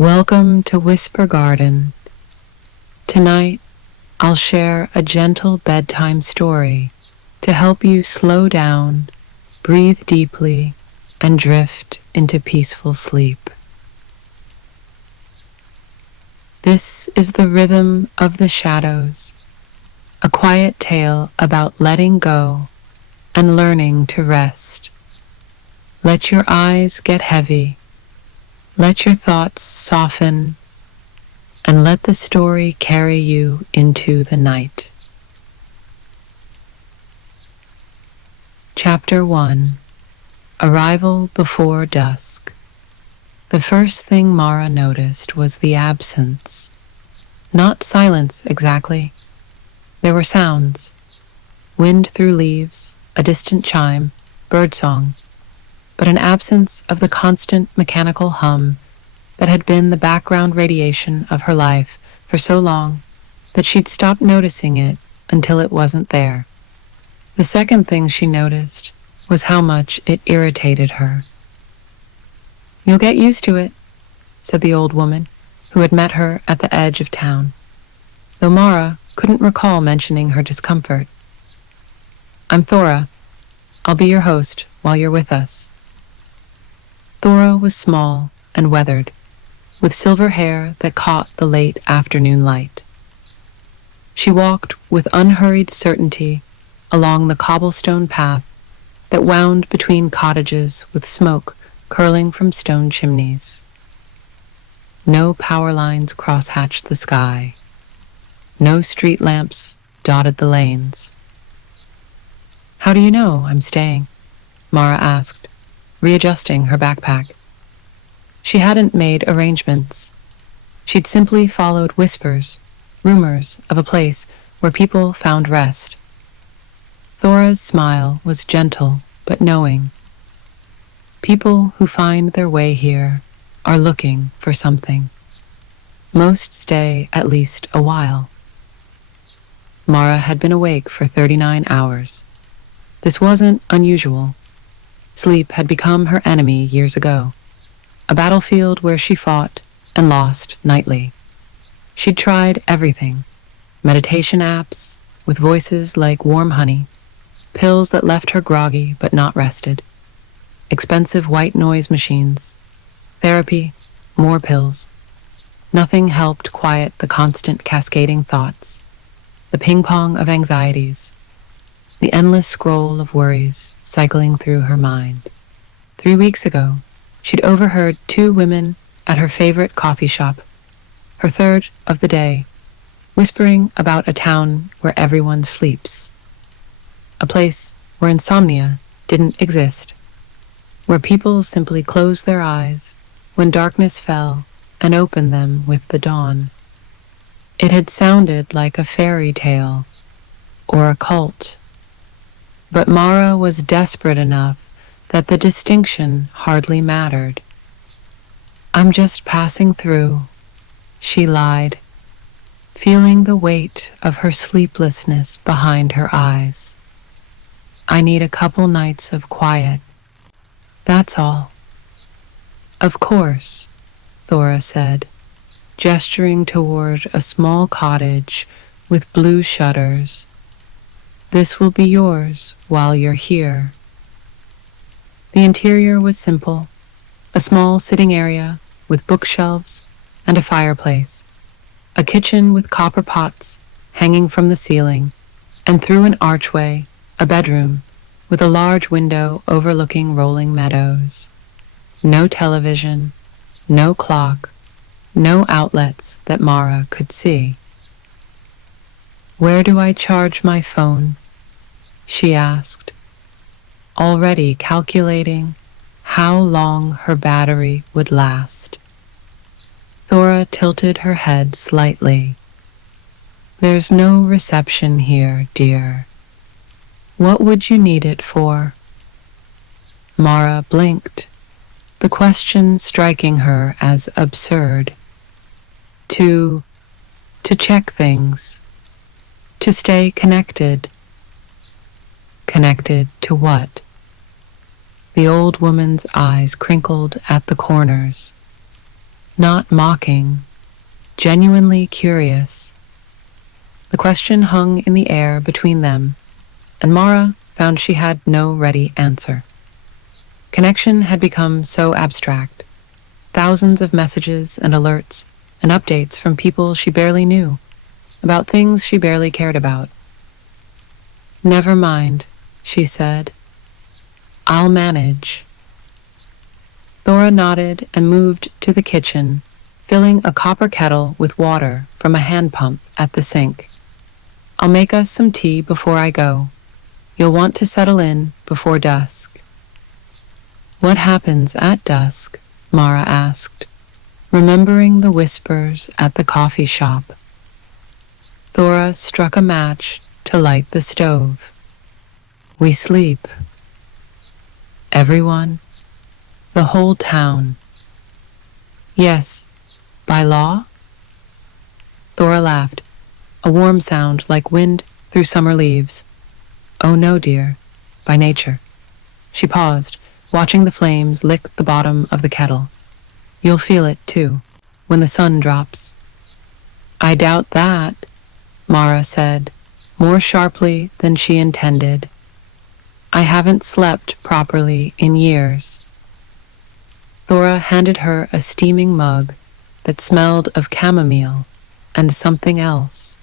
Welcome to Whisper Garden. Tonight, I'll share a gentle bedtime story to help you slow down, breathe deeply, and drift into peaceful sleep. This is The Rhythm of the Shadows, a quiet tale about letting go and learning to rest. Let your eyes get heavy, let your thoughts soften, and let the story carry you into the night. Chapter 1: Arrival Before Dusk. The first thing Mara noticed was the absence. Not silence exactly. There were sounds. Wind through leaves, a distant chime, birdsong, but an absence of the constant mechanical hum that had been the background radiation of her life for so long that she'd stopped noticing it until it wasn't there. The second thing she noticed was how much it irritated her. "You'll get used to it," said the old woman who had met her at the edge of town, though Mara couldn't recall mentioning her discomfort. "I'm Thora. I'll be your host while you're with us." Thora was small and weathered, with silver hair that caught the late afternoon light. She walked with unhurried certainty along the cobblestone path that wound between cottages with smoke curling from stone chimneys. No power lines crosshatched the sky. No street lamps dotted the lanes. "How do you know I'm staying?" Mara asked, readjusting her backpack. She hadn't made arrangements. She'd simply followed whispers, rumors of a place where people found rest. Thora's smile was gentle but knowing. People who find their way here are looking for something. Most stay at least a while. Mara had been awake for 39 hours. This wasn't unusual. Sleep had become her enemy years ago, a battlefield where she fought and lost nightly. She'd tried everything: meditation apps with voices like warm honey, pills that left her groggy but not rested, expensive white noise machines, therapy, more pills. Nothing helped quiet the constant cascading thoughts, the ping-pong of anxieties, the endless scroll of worries cycling through her mind. 3 weeks ago, she'd overheard 2 women at her favorite coffee shop, her third of the day, whispering about a town where everyone sleeps, a place where insomnia didn't exist, where people simply closed their eyes when darkness fell and opened them with the dawn. It had sounded like a fairy tale or a cult, but Mara was desperate enough that the distinction hardly mattered. "I'm just passing through," she lied, feeling the weight of her sleeplessness behind her eyes. "I need a couple nights of quiet. That's all." "Of course," Thora said, gesturing toward a small cottage with blue shutters. "This will be yours while you're here." The interior was simple, a small sitting area with bookshelves and a fireplace, a kitchen with copper pots hanging from the ceiling, and through an archway, a bedroom with a large window overlooking rolling meadows. No television, no clock, no outlets that Mara could see. "Where do I charge my phone?" she asked, already calculating how long her battery would last. Thora tilted her head slightly. "There's no reception here, dear. What would you need it for?" Mara blinked, the question striking her as absurd. To check things. To stay connected. Connected to what? The old woman's eyes crinkled at the corners. not mocking, genuinely curious. The question hung in the air between them, and Mara found she had no ready answer. Connection had become so abstract. Thousands of messages and alerts and updates from people she barely knew, about things she barely cared about. "Never mind," she said. "I'll manage." Thora nodded and moved to the kitchen, filling a copper kettle with water from a hand pump at the sink. "I'll make us some tea before I go. You'll want to settle in before dusk." "What happens at dusk?" Mara asked, remembering the whispers at the coffee shop. Thora struck a match to light the stove. "We sleep." "Everyone?" "The whole town." "Yes, by law?" Thora laughed, a warm sound like wind through summer leaves. "Oh no, dear, by nature." She paused, watching the flames lick the bottom of the kettle. "You'll feel it, too, when the sun drops." "I doubt that," Mara said, more sharply than she intended. "I haven't slept properly in years." Thora handed her a steaming mug that smelled of chamomile and something else,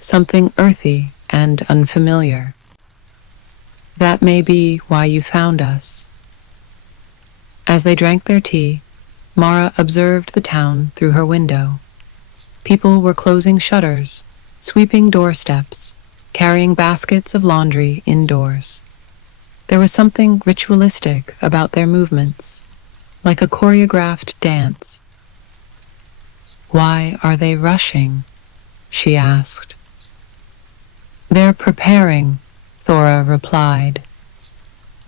something earthy and unfamiliar. "That may be why you found us." As they drank their tea, Mara observed the town through her window. People were closing shutters, sweeping doorsteps, carrying baskets of laundry indoors. There was something ritualistic about their movements, like a choreographed dance. "Why are they rushing?" she asked. "They're preparing," Thora replied.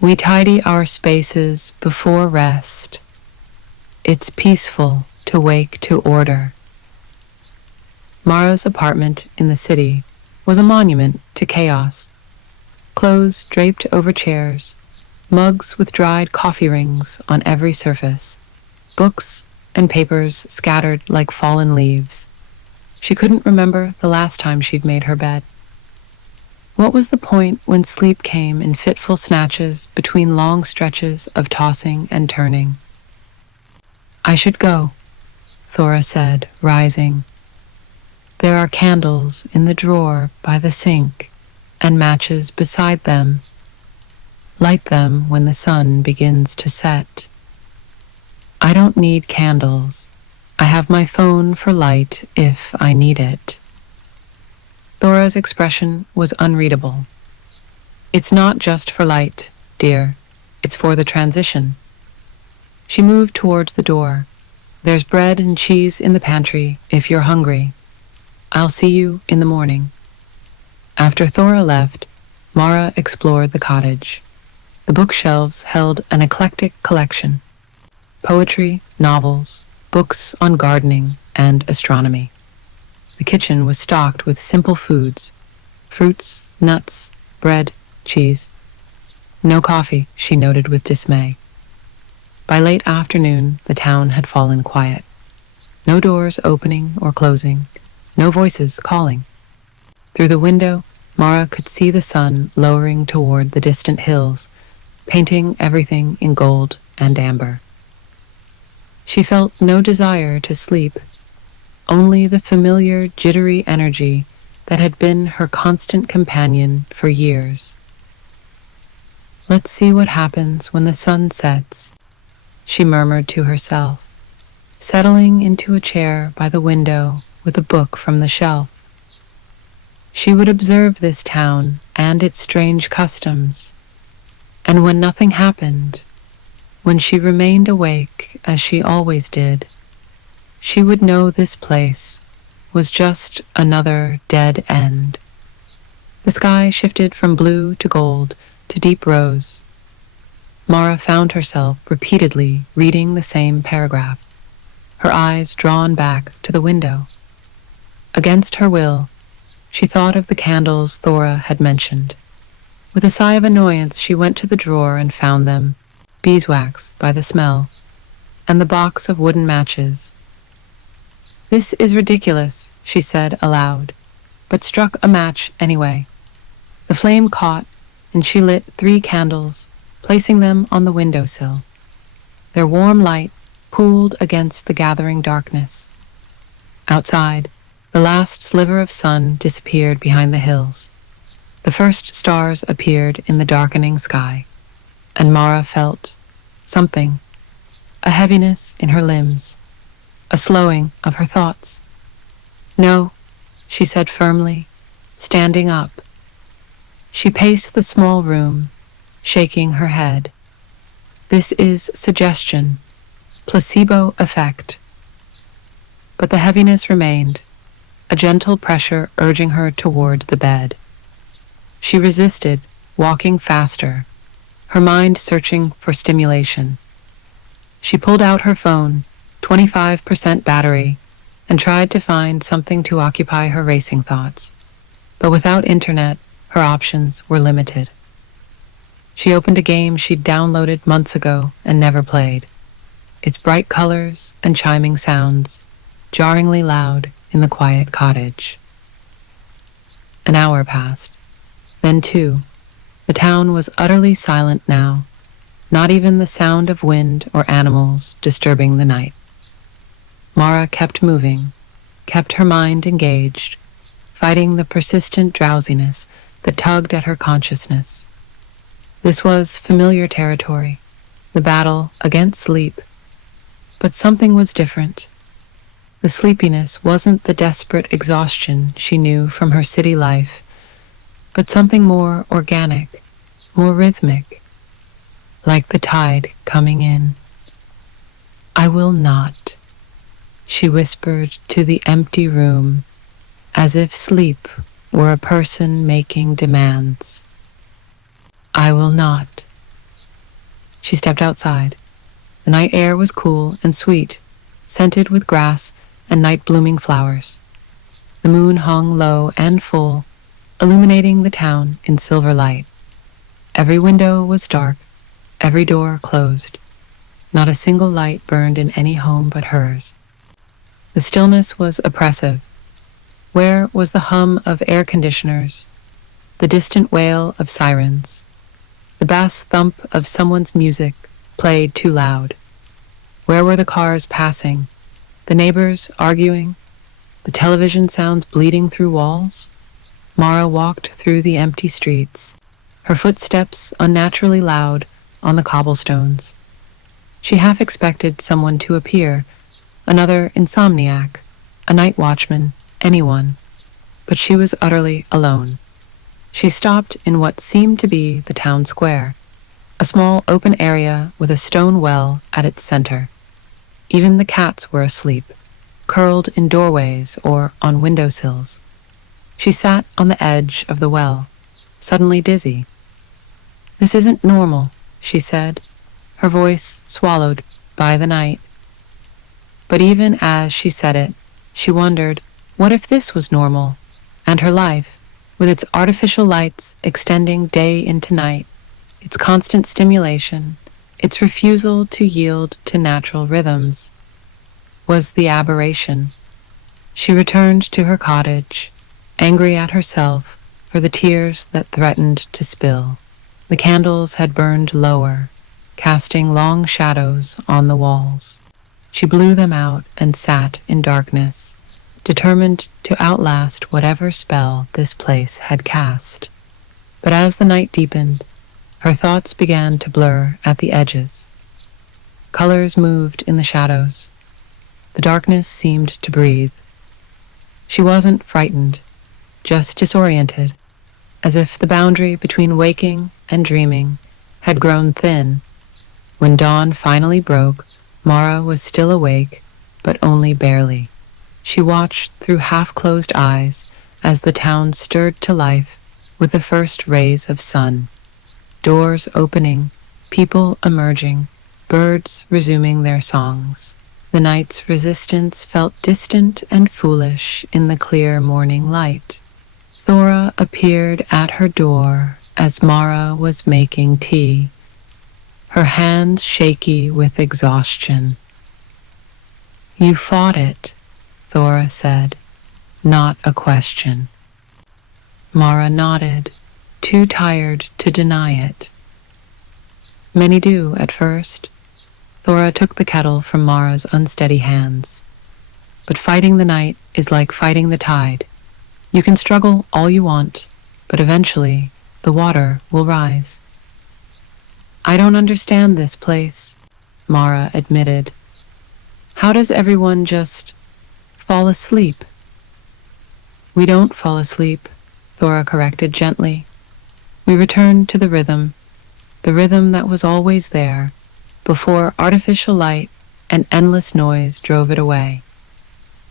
"We tidy our spaces before rest. It's peaceful to wake to order." Mara's apartment in the city was a monument to chaos. Clothes draped over chairs, mugs with dried coffee rings on every surface, books and papers scattered like fallen leaves. She couldn't remember the last time she'd made her bed. What was the point when sleep came in fitful snatches between long stretches of tossing and turning? "I should go," Thora said, rising. "There are candles in the drawer by the sink and matches beside them. Light them when the sun begins to set." "I don't need candles. I have my phone for light if I need it." Thora's expression was unreadable. "It's not just for light, dear. It's for the transition." She moved towards the door. "There's bread and cheese in the pantry if you're hungry. I'll see you in the morning." After Thora left, Mara explored the cottage. The bookshelves held an eclectic collection: poetry, novels, books on gardening and astronomy. The kitchen was stocked with simple foods: fruits, nuts, bread, cheese. No coffee, she noted with dismay. By late afternoon, the town had fallen quiet. No doors opening or closing, no voices calling. Through the window, Mara could see the sun lowering toward the distant hills, painting everything in gold and amber. She felt no desire to sleep, only the familiar, jittery energy that had been her constant companion for years. "Let's see what happens when the sun sets," she murmured to herself, settling into a chair by the window with a book from the shelf. She would observe this town and its strange customs, and when nothing happened, when she remained awake as she always did, she would know this place was just another dead end. The sky shifted from blue to gold to deep rose. Mara found herself repeatedly reading the same paragraph, her eyes drawn back to the window. Against her will, she thought of the candles Thora had mentioned. With a sigh of annoyance, she went to the drawer and found them, beeswax by the smell, and the box of wooden matches, "This is ridiculous," she said aloud, but struck a match anyway. The flame caught, and she lit 3 candles, placing them on the windowsill. Their warm light pooled against the gathering darkness. Outside, the last sliver of sun disappeared behind the hills. The first stars appeared in the darkening sky, and Mara felt something, a heaviness in her limbs, a slowing of her thoughts. "No," she said firmly, standing up. She paced the small room, shaking her head. "This is suggestion, placebo effect." But the heaviness remained, a gentle pressure urging her toward the bed. She resisted, walking faster, her mind searching for stimulation. She pulled out her phone, 25% battery, and tried to find something to occupy her racing thoughts. But without internet, her options were limited. She opened a game she'd downloaded months ago and never played. Its bright colors and chiming sounds, jarringly loud in the quiet cottage. An hour passed, then 2. The town was utterly silent now, not even the sound of wind or animals disturbing the night. Mara kept moving, kept her mind engaged, fighting the persistent drowsiness that tugged at her consciousness. This was familiar territory, the battle against sleep. But something was different. The sleepiness wasn't the desperate exhaustion she knew from her city life, but something more organic, more rhythmic, like the tide coming in. "I will not," she whispered to the empty room, as if sleep were a person making demands. "I will not." She stepped outside. The night air was cool and sweet, scented with grass and night-blooming flowers. The moon hung low and full, illuminating the town in silver light. Every window was dark, every door closed. Not a single light burned in any home but hers. The stillness was oppressive. Where was the hum of air conditioners, the distant wail of sirens, the bass thump of someone's music played too loud? Where were the cars passing, the neighbors arguing, the television sounds bleeding through walls? Mara walked through the empty streets, her footsteps unnaturally loud on the cobblestones. She half expected someone to appear, another insomniac, a night watchman, anyone, but she was utterly alone. She stopped in what seemed to be the town square, a small open area with a stone well at its center. Even the cats were asleep, curled in doorways or on windowsills. She sat on the edge of the well, suddenly dizzy. "This isn't normal," she said, her voice swallowed by the night. But even as she said it, she wondered, what if this was normal, and her life, with its artificial lights extending day into night, its constant stimulation, its refusal to yield to natural rhythms, was the aberration. She returned to her cottage, angry at herself for the tears that threatened to spill. The candles had burned lower, casting long shadows on the walls. She blew them out and sat in darkness, determined to outlast whatever spell this place had cast. But as the night deepened, her thoughts began to blur at the edges. Colors moved in the shadows. The darkness seemed to breathe. She wasn't frightened, just disoriented, as if the boundary between waking and dreaming had grown thin. When dawn finally broke, Mara was still awake, but only barely. She watched through half-closed eyes as the town stirred to life with the first rays of sun. Doors opening, people emerging, birds resuming their songs. The night's resistance felt distant and foolish in the clear morning light. Thora appeared at her door as Mara was making tea, her hands shaky with exhaustion. "You fought it," Thora said, not a question. Mara nodded, too tired to deny it. Many do at first. Thora took the kettle from Mara's unsteady hands. But fighting the night is like fighting the tide. You can struggle all you want, but eventually the water will rise. I don't understand this place, Mara admitted. How does everyone just fall asleep? We don't fall asleep, Thora corrected gently. We return to the rhythm that was always there, before artificial light and endless noise drove it away.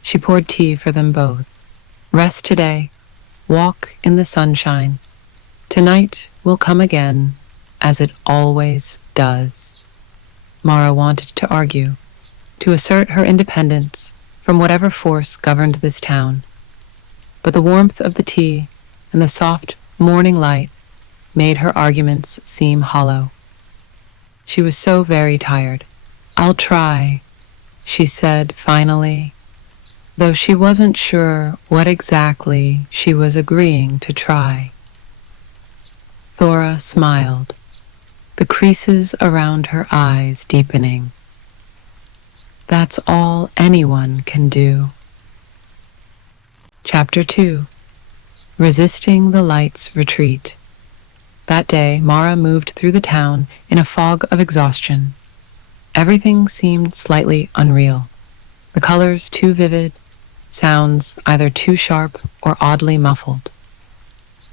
She poured tea for them both. Rest today, walk in the sunshine. Tonight will come again, as it always does. Mara wanted to argue, to assert her independence from whatever force governed this town. But the warmth of the tea and the soft morning light made her arguments seem hollow. She was so very tired. I'll try, she said finally, though she wasn't sure what exactly she was agreeing to try. Thora smiled, the creases around her eyes deepening. That's all anyone can do. Chapter 2. Resisting the Light's Retreat. That day, Mara moved through the town in a fog of exhaustion. Everything seemed slightly unreal. The colors too vivid, sounds either too sharp or oddly muffled.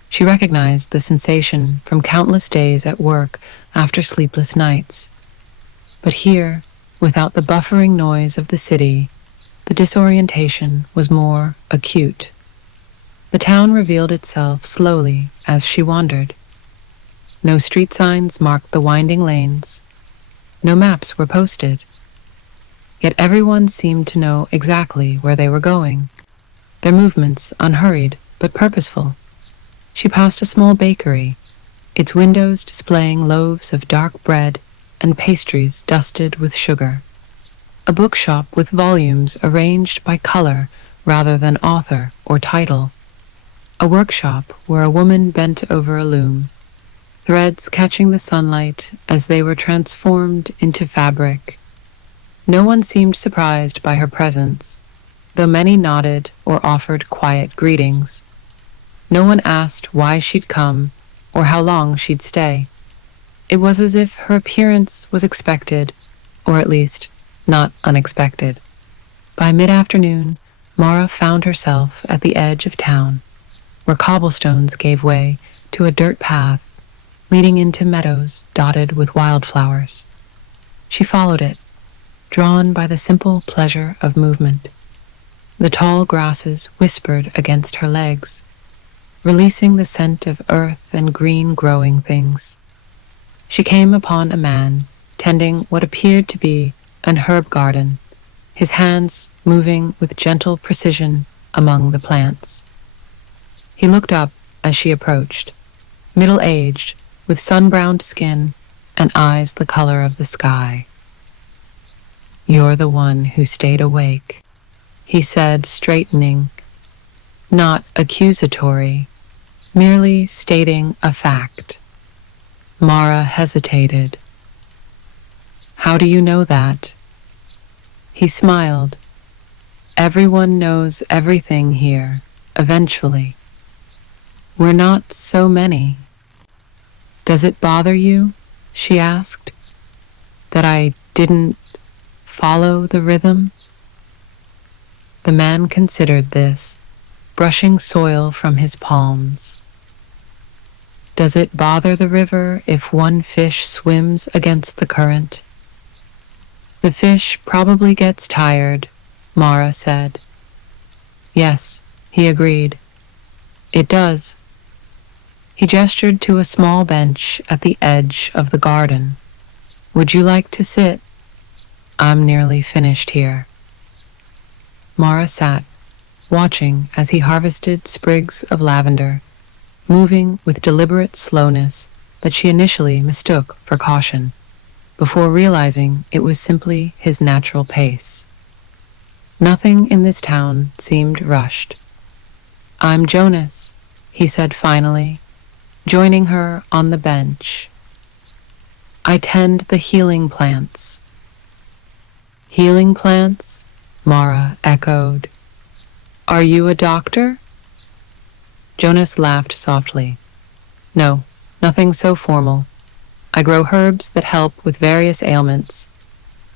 She recognized the sensation from countless days at work after sleepless nights. But here, without the buffering noise of the city, the disorientation was more acute. The town revealed itself slowly as she wandered. No street signs marked the winding lanes. No maps were posted. Yet everyone seemed to know exactly where they were going, their movements unhurried but purposeful. She passed a small bakery, its windows displaying loaves of dark bread and pastries dusted with sugar. A bookshop with volumes arranged by color rather than author or title. A workshop where a woman bent over a loom, threads catching the sunlight as they were transformed into fabric. No one seemed surprised by her presence, though many nodded or offered quiet greetings. No one asked why she'd come or how long she'd stay. It was as if her appearance was expected, or at least not unexpected. By mid-afternoon, Mara found herself at the edge of town, where cobblestones gave way to a dirt path leading into meadows dotted with wildflowers. She followed it, drawn by the simple pleasure of movement. The tall grasses whispered against her legs, releasing the scent of earth and green growing things. She came upon a man tending what appeared to be an herb garden, his hands moving with gentle precision among the plants. He looked up as she approached, middle-aged, with sun-browned skin and eyes the color of the sky. "You're the one who stayed awake," he said, straightening, not accusatory, merely stating a fact. Mara hesitated. "How do you know that?" He smiled. "Everyone knows everything here, eventually. We're not so many." "Does it bother you," she asked, "that I didn't follow the rhythm?" The man considered this, brushing soil from his palms. "Does it bother the river if one fish swims against the current?" "The fish probably gets tired," Mara said. "Yes," he agreed. "It does." He gestured to a small bench at the edge of the garden. "Would you like to sit? I'm nearly finished here." Mara sat, watching as he harvested sprigs of lavender, moving with deliberate slowness that she initially mistook for caution, before realizing it was simply his natural pace. Nothing in this town seemed rushed. "I'm Jonas," he said finally, joining her on the bench. "I tend the healing plants." "Healing plants?" Mara echoed. "Are you a doctor?" Jonas laughed softly. "No, nothing so formal. I grow herbs that help with various ailments.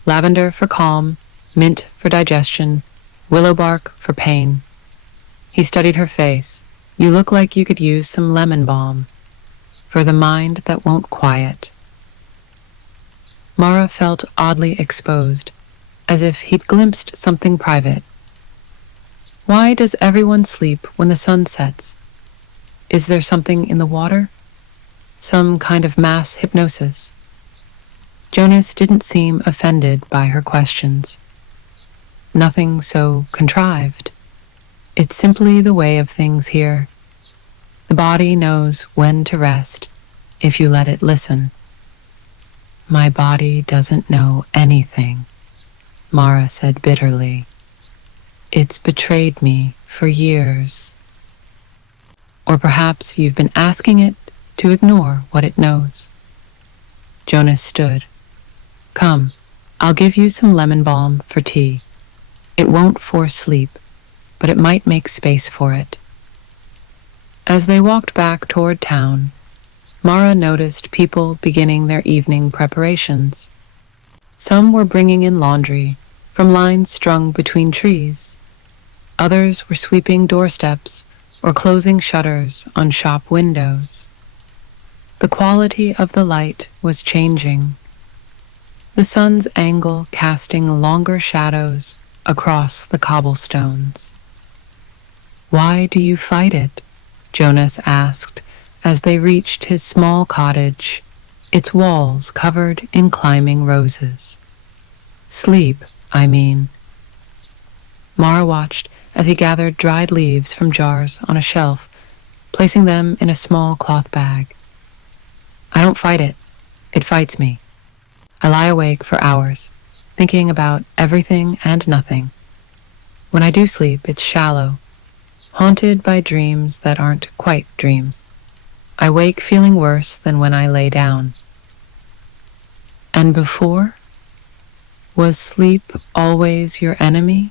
Lavender for calm, mint for digestion, willow bark for pain." He studied her face. "You look like you could use some lemon balm for the mind that won't quiet." Mara felt oddly exposed, as if he'd glimpsed something private. "Why does everyone sleep when the sun sets? Is there something in the water? Some kind of mass hypnosis?" Jonas didn't seem offended by her questions. "Nothing so contrived. It's simply the way of things here. The body knows when to rest if you let it listen." "My body doesn't know anything," Mara said bitterly. "It's betrayed me for years. Or perhaps you've been asking it to ignore what it knows." Jonas stood. "Come, I'll give you some lemon balm for tea. It won't force sleep, but it might make space for it." As they walked back toward town, Mara noticed people beginning their evening preparations. Some were bringing in laundry from lines strung between trees. Others were sweeping doorsteps or closing shutters on shop windows. The quality of the light was changing, the sun's angle casting longer shadows across the cobblestones. "Why do you fight it?" Jonas asked as they reached his small cottage, its walls covered in climbing roses. "Sleep, I mean." Mara watched as he gathered dried leaves from jars on a shelf, placing them in a small cloth bag. "I don't fight it. It fights me. I lie awake for hours, thinking about everything and nothing. When I do sleep, it's shallow, haunted by dreams that aren't quite dreams. I wake feeling worse than when I lay down." "And before? Was sleep always your enemy?"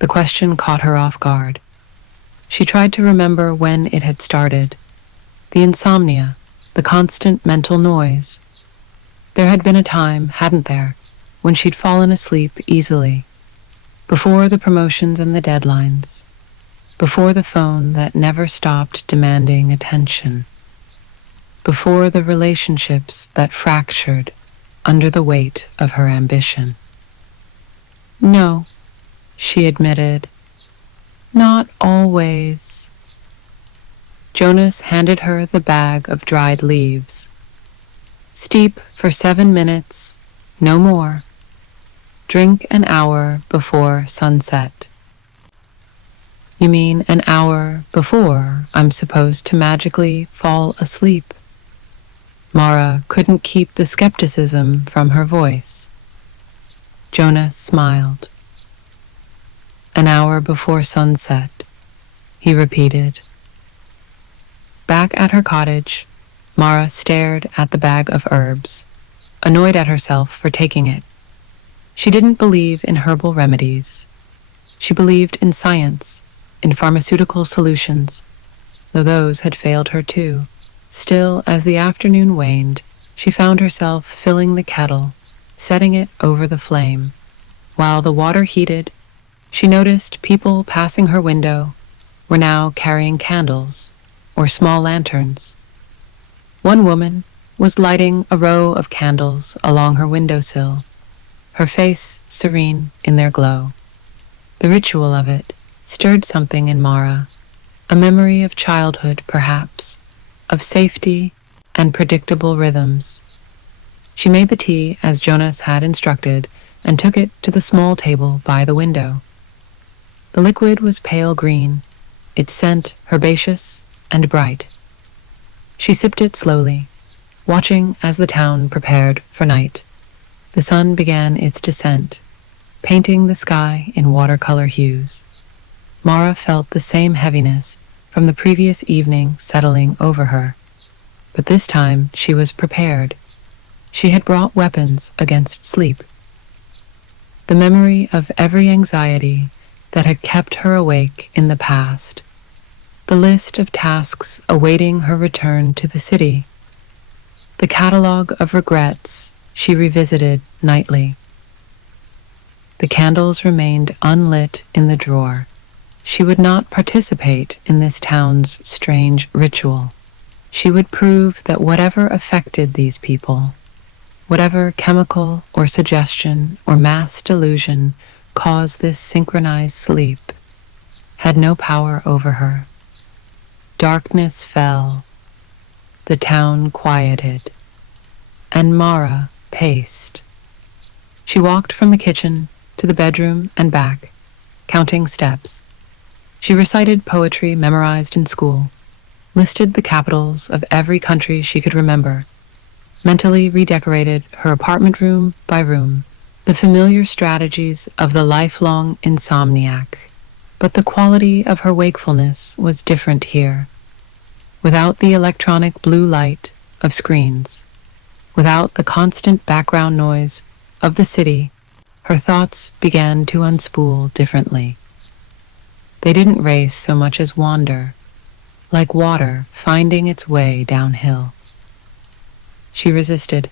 The question caught her off guard. She tried to remember when it had started. The insomnia, the constant mental noise. There had been a time, hadn't there, when she'd fallen asleep easily, before the promotions and the deadlines, before the phone that never stopped demanding attention, before the relationships that fractured under the weight of her ambition. "No," she admitted, "not always." Jonas handed her the bag of dried leaves. "Steep for 7 minutes, no more. Drink an hour before sunset." "You mean an hour before I'm supposed to magically fall asleep?" Mara couldn't keep the skepticism from her voice. Jonas smiled. "An hour before sunset," he repeated. Back at her cottage, Mara stared at the bag of herbs, annoyed at herself for taking it. She didn't believe in herbal remedies. She believed in science, in pharmaceutical solutions, though those had failed her too. Still, as the afternoon waned, she found herself filling the kettle, setting it over the flame. While the water heated, she noticed people passing her window were now carrying candles or small lanterns. One woman was lighting a row of candles along her windowsill, her face serene in their glow. The ritual of it stirred something in Mara, a memory of childhood perhaps, of safety and predictable rhythms. She made the tea as Jonas had instructed and took it to the small table by the window. The liquid was pale green, its scent herbaceous and bright. She sipped it slowly, watching as the town prepared for night. The sun began its descent, painting the sky in watercolor hues. Mara felt the same heaviness from the previous evening settling over her, but this time she was prepared. She had brought weapons against sleep. The memory of every anxiety that had kept her awake in the past, the list of tasks awaiting her return to the city, the catalogue of regrets she revisited nightly. The candles remained unlit in the drawer. She would not participate in this town's strange ritual. She would prove that whatever affected these people, whatever chemical or suggestion or mass delusion caused this synchronized sleep, had no power over her. Darkness fell, the town quieted, and Mara paced. She walked from the kitchen to the bedroom and back, counting steps. She recited poetry memorized in school, listed the capitals of every country she could remember, mentally redecorated her apartment room by room, the familiar strategies of the lifelong insomniac. But the quality of her wakefulness was different here. Without the electronic blue light of screens, without the constant background noise of the city, her thoughts began to unspool differently. They didn't race so much as wander, like water finding its way downhill. She resisted.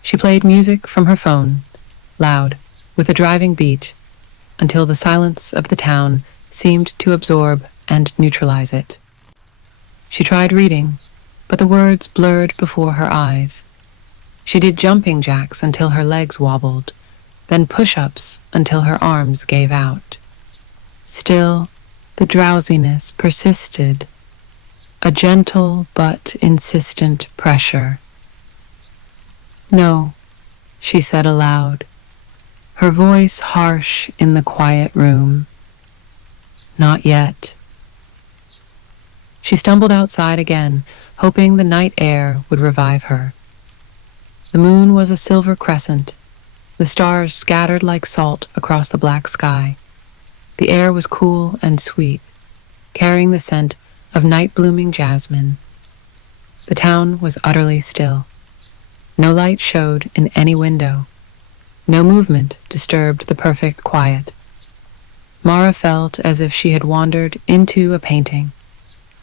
She played music from her phone, loud, with a driving beat, until the silence of the town seemed to absorb and neutralize it. She tried reading, but the words blurred before her eyes. She did jumping jacks until her legs wobbled, then push-ups until her arms gave out. Still, the drowsiness persisted, a gentle but insistent pressure. "No," she said aloud, her voice harsh in the quiet room. "Not yet." She stumbled outside again, hoping the night air would revive her. The moon was a silver crescent, the stars scattered like salt across the black sky. The air was cool and sweet, carrying the scent of night-blooming jasmine. The town was utterly still. No light showed in any window. No movement disturbed the perfect quiet. Mara felt as if she had wandered into a painting,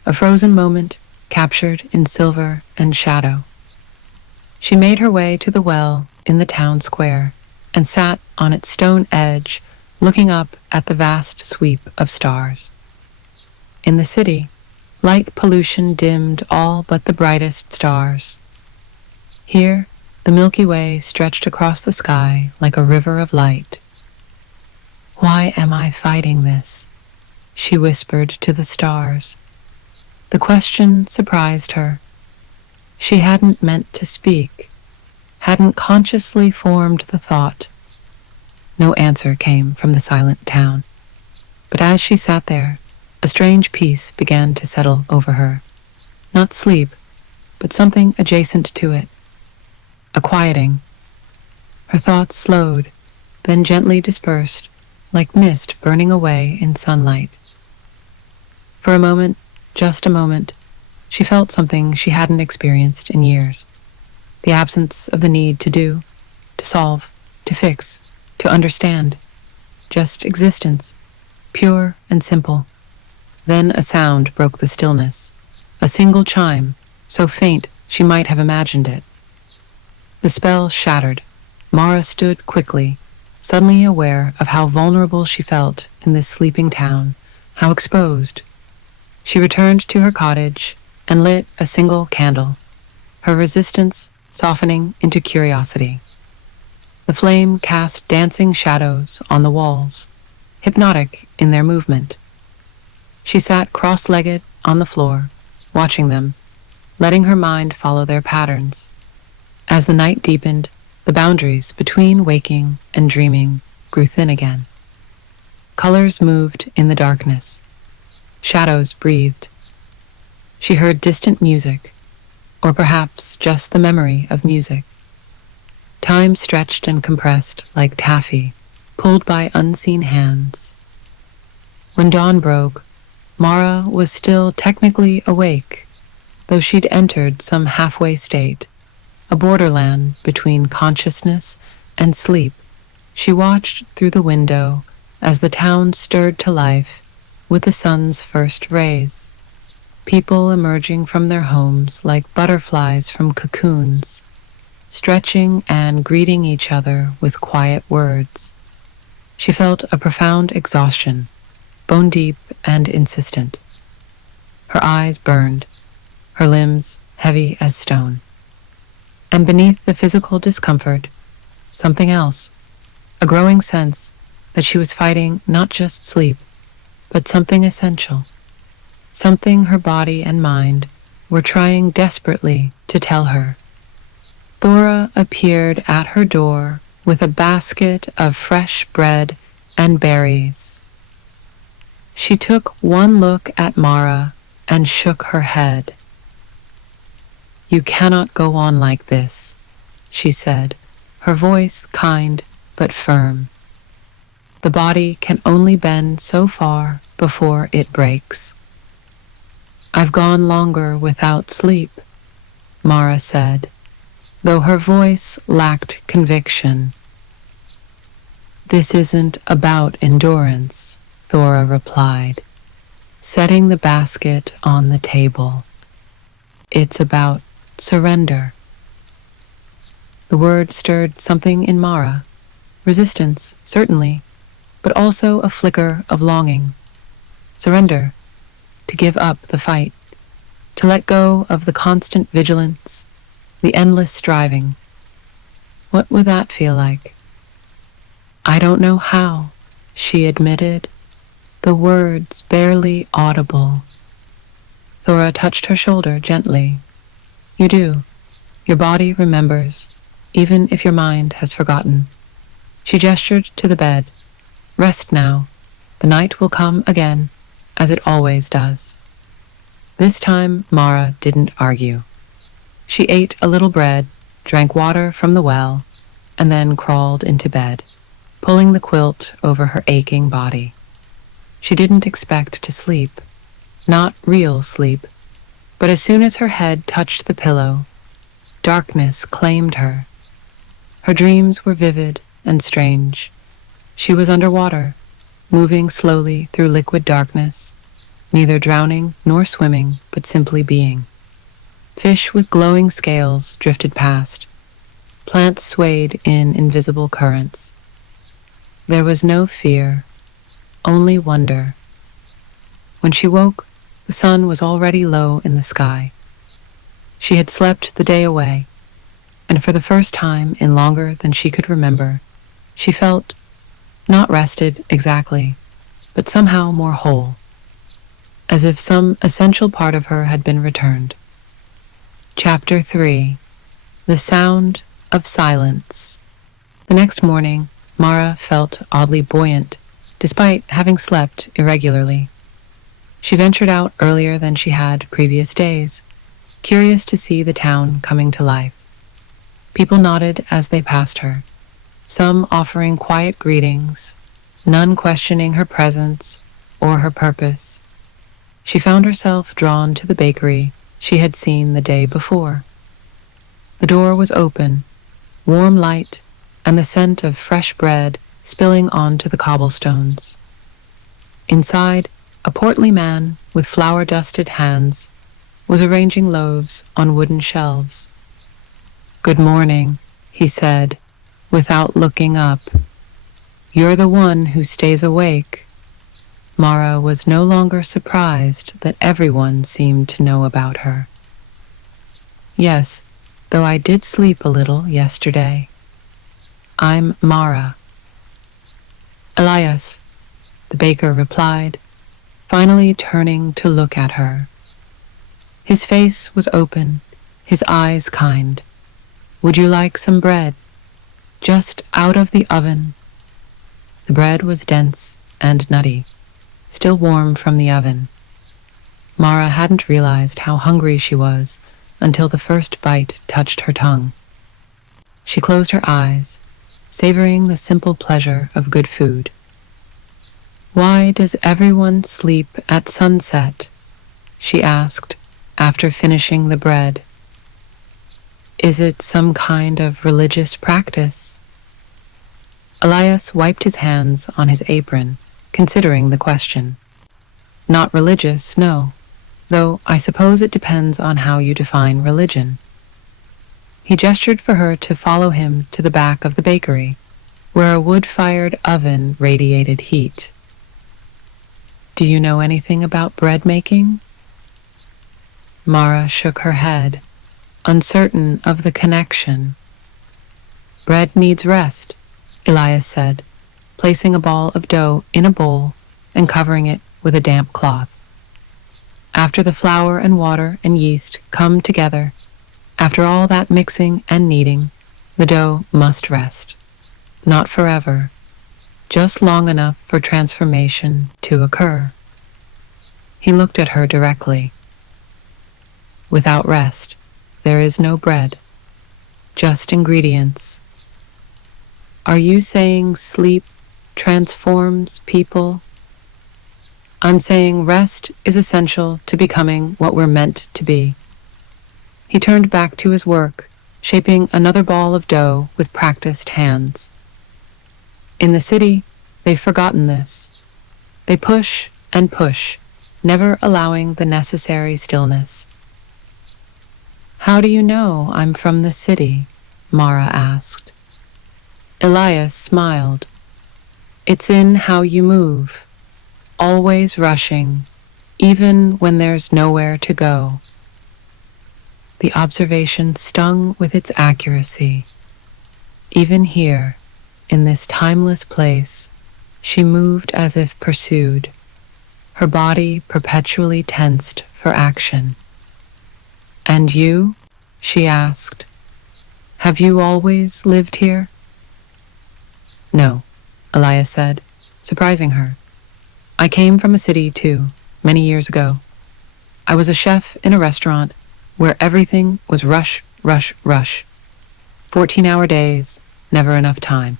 a frozen moment captured in silver and shadow. She made her way to the well in the town square and sat on its stone edge, looking up at the vast sweep of stars. In the city, light pollution dimmed all but the brightest stars. Here, the Milky Way stretched across the sky like a river of light. "Why am I fighting this?" she whispered to the stars. The question surprised her. She hadn't meant to speak, hadn't consciously formed the thought. No answer came from the silent town. But as she sat there, a strange peace began to settle over her. Not sleep, but something adjacent to it. A quieting. Her thoughts slowed, then gently dispersed, like mist burning away in sunlight. For a moment, just a moment, she felt something she hadn't experienced in years. The absence of the need to do, to solve, to fix, to understand. Just existence, pure and simple. Then a sound broke the stillness. A single chime, so faint she might have imagined it. The spell shattered. Mara stood quickly, suddenly aware of how vulnerable she felt in this sleeping town, how exposed. She returned to her cottage and lit a single candle, her resistance softening into curiosity. The flame cast dancing shadows on the walls, hypnotic in their movement. She sat cross-legged on the floor, watching them, letting her mind follow their patterns. As the night deepened, the boundaries between waking and dreaming grew thin again. Colors moved in the darkness. Shadows breathed. She heard distant music, or perhaps just the memory of music. Time stretched and compressed like taffy, pulled by unseen hands. When dawn broke, Mara was still technically awake, though she'd entered some halfway state, a borderland between consciousness and sleep. She watched through the window as the town stirred to life with the sun's first rays. People emerging from their homes like butterflies from cocoons, stretching and greeting each other with quiet words. She felt a profound exhaustion, bone deep and insistent. Her eyes burned, her limbs heavy as stone. And beneath the physical discomfort, something else, a growing sense that she was fighting not just sleep, but something essential, something her body and mind were trying desperately to tell her. Thora appeared at her door with a basket of fresh bread and berries. She took one look at Mara and shook her head. "You cannot go on like this," she said, her voice kind but firm. "The body can only bend so far before it breaks." "I've gone longer without sleep," Mara said, though her voice lacked conviction. "This isn't about endurance," Thora replied, setting the basket on the table. "It's about surrender." The word stirred something in Mara, resistance, certainly, but also a flicker of longing. Surrender, to give up the fight, to let go of the constant vigilance, the endless striving. What would that feel like? "I don't know how," she admitted, the words barely audible. Thora touched her shoulder gently. "You do. Your body remembers, even if your mind has forgotten." She gestured to the bed. "Rest now. The night will come again, as it always does." This time, Mara didn't argue. She ate a little bread, drank water from the well, and then crawled into bed, pulling the quilt over her aching body. She didn't expect to sleep, not real sleep, but as soon as her head touched the pillow, darkness claimed her. Her dreams were vivid and strange. She was underwater, moving slowly through liquid darkness, neither drowning nor swimming, but simply being. Fish with glowing scales drifted past. Plants swayed in invisible currents. There was no fear, only wonder. When she woke, the sun was already low in the sky. She had slept the day away, and for the first time in longer than she could remember, she felt not rested exactly, but somehow more whole, as if some essential part of her had been returned. Chapter 3. The Sound of Silence. The next morning, Mara felt oddly buoyant, despite having slept irregularly. She ventured out earlier than she had previous days, curious to see the town coming to life. People nodded as they passed her, some offering quiet greetings, none questioning her presence or her purpose. She found herself drawn to the bakery she had seen the day before. The door was open, warm light and the scent of fresh bread spilling onto the cobblestones. Inside, a portly man with flour-dusted hands was arranging loaves on wooden shelves. "Good morning," he said, without looking up. "You're the one who stays awake." Mara was no longer surprised that everyone seemed to know about her. "Yes, though I did sleep a little yesterday. I'm Mara." "Elias," the baker replied, finally turning to look at her. His face was open, his eyes kind. "Would you like some bread? Just out of the oven." The bread was dense and nutty, still warm from the oven. Mara hadn't realized how hungry she was until the first bite touched her tongue. She closed her eyes, savoring the simple pleasure of good food. "Why does everyone sleep at sunset?" she asked after finishing the bread. "Is it some kind of religious practice?" Elias wiped his hands on his apron, considering the question. "Not religious, no, though I suppose it depends on how you define religion." He gestured for her to follow him to the back of the bakery, where a wood-fired oven radiated heat. "Do you know anything about bread making?" Mara shook her head, uncertain of the connection. "Bread needs rest," Elias said, placing a ball of dough in a bowl and covering it with a damp cloth. "After the flour and water and yeast come together, after all that mixing and kneading, the dough must rest. Not forever, just long enough for transformation to occur." He looked at her directly. "Without rest, there is no bread, just ingredients." "Are you saying sleep transforms people?" "I'm saying rest is essential to becoming what we're meant to be." He turned back to his work, shaping another ball of dough with practiced hands. In the city, they've forgotten this. They push and push, never allowing the necessary stillness. "How do you know I'm from the city?" Mara asked. Elias smiled. "It's in how you move, always rushing, even when there's nowhere to go." The observation stung with its accuracy. Even here, in this timeless place, she moved as if pursued, her body perpetually tensed for action. "And you?" she asked. "Have you always lived here?" "No," Elias said, surprising her. "I came from a city, too, many years ago. I was a chef in a restaurant where everything was rush, rush, rush. 14-hour days, never enough time.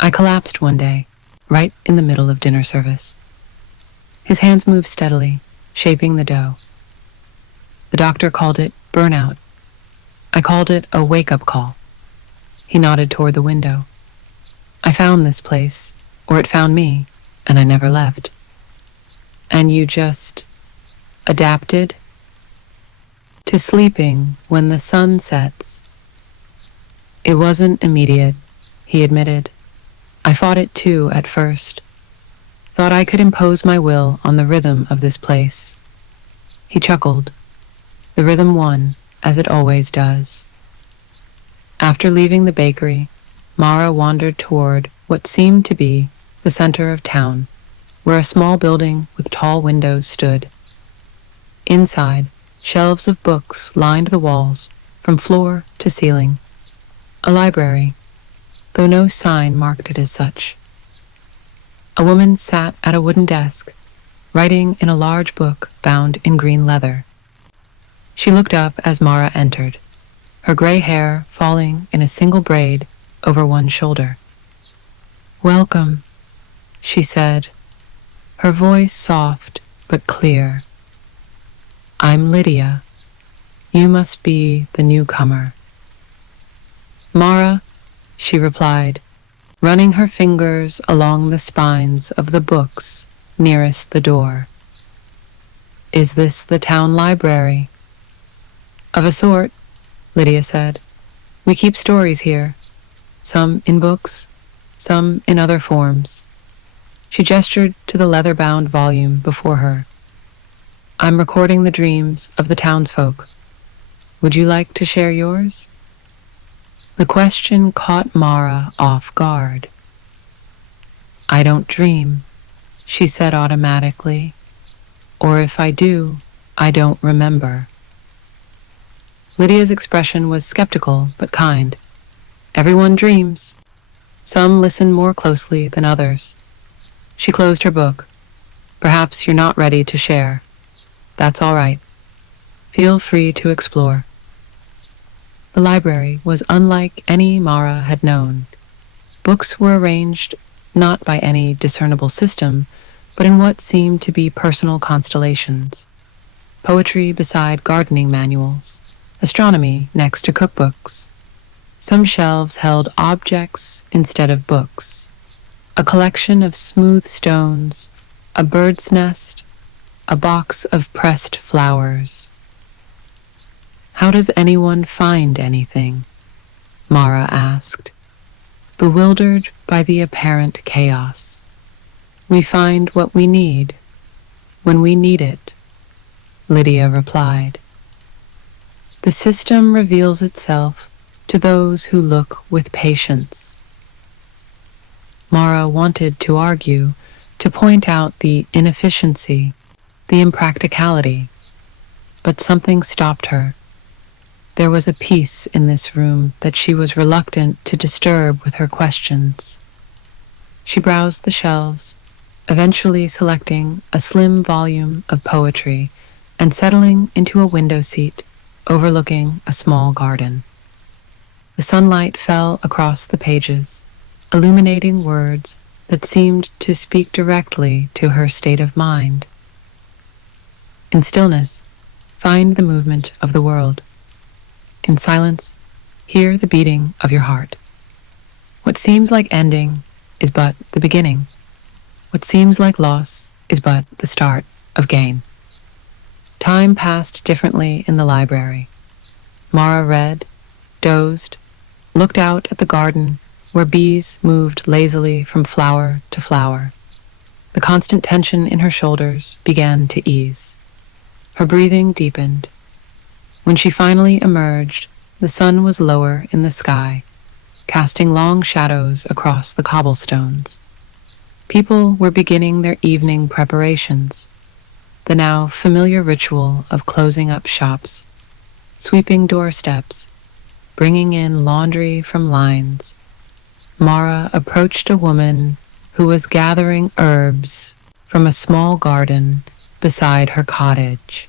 I collapsed one day, right in the middle of dinner service." His hands moved steadily, shaping the dough. "The doctor called it burnout. I called it a wake-up call." He nodded toward the window. "I found this place, or it found me, and I never left." "And you just adapted?" "To sleeping when the sun sets." "It wasn't immediate," he admitted. "I fought it too at first. Thought I could impose my will on the rhythm of this place." He chuckled. The rhythm won, as it always does. After leaving the bakery, Mara wandered toward what seemed to be the center of town, where a small building with tall windows stood. Inside, shelves of books lined the walls from floor to ceiling. A library, though no sign marked it as such. A woman sat at a wooden desk, writing in a large book bound in green leather. She looked up as Mara entered, her gray hair falling in a single braid over one shoulder. "Welcome," she said, her voice soft but clear. "I'm Lydia. You must be the newcomer." "Mara," she replied, running her fingers along the spines of the books nearest the door. "Is this the town library?" "Of a sort," Lydia said. "We keep stories here, some in books, some in other forms." She gestured to the leather-bound volume before her. "I'm recording the dreams of the townsfolk. Would you like to share yours?" The question caught Mara off guard. "I don't dream," she said automatically. "Or if I do, I don't remember." Lydia's expression was skeptical but kind. "Everyone dreams. Some listen more closely than others." She closed her book. "Perhaps you're not ready to share. That's all right. Feel free to explore." The library was unlike any Mara had known. Books were arranged not by any discernible system, but in what seemed to be personal constellations. Poetry beside gardening manuals, astronomy next to cookbooks. Some shelves held objects instead of books. A collection of smooth stones, a bird's nest, a box of pressed flowers. How does anyone find anything? Mara asked, bewildered by the apparent chaos. We find what we need, when we need it, Lydia replied. The system reveals itself to those who look with patience. Mara wanted to argue, to point out the inefficiency, the impracticality, but something stopped her. There was a peace in this room that she was reluctant to disturb with her questions. She browsed the shelves, eventually selecting a slim volume of poetry and settling into a window seat overlooking a small garden. The sunlight fell across the pages, illuminating words that seemed to speak directly to her state of mind. In stillness, find the movement of the world. In silence, hear the beating of your heart. What seems like ending is but the beginning. What seems like loss is but the start of gain. Time passed differently in the library. Mara read, dozed, looked out at the garden where bees moved lazily from flower to flower. The constant tension in her shoulders began to ease. Her breathing deepened. When she finally emerged, the sun was lower in the sky, casting long shadows across the cobblestones. People were beginning their evening preparations, the now familiar ritual of closing up shops, sweeping doorsteps, bringing in laundry from lines. Mara approached a woman who was gathering herbs from a small garden beside her cottage.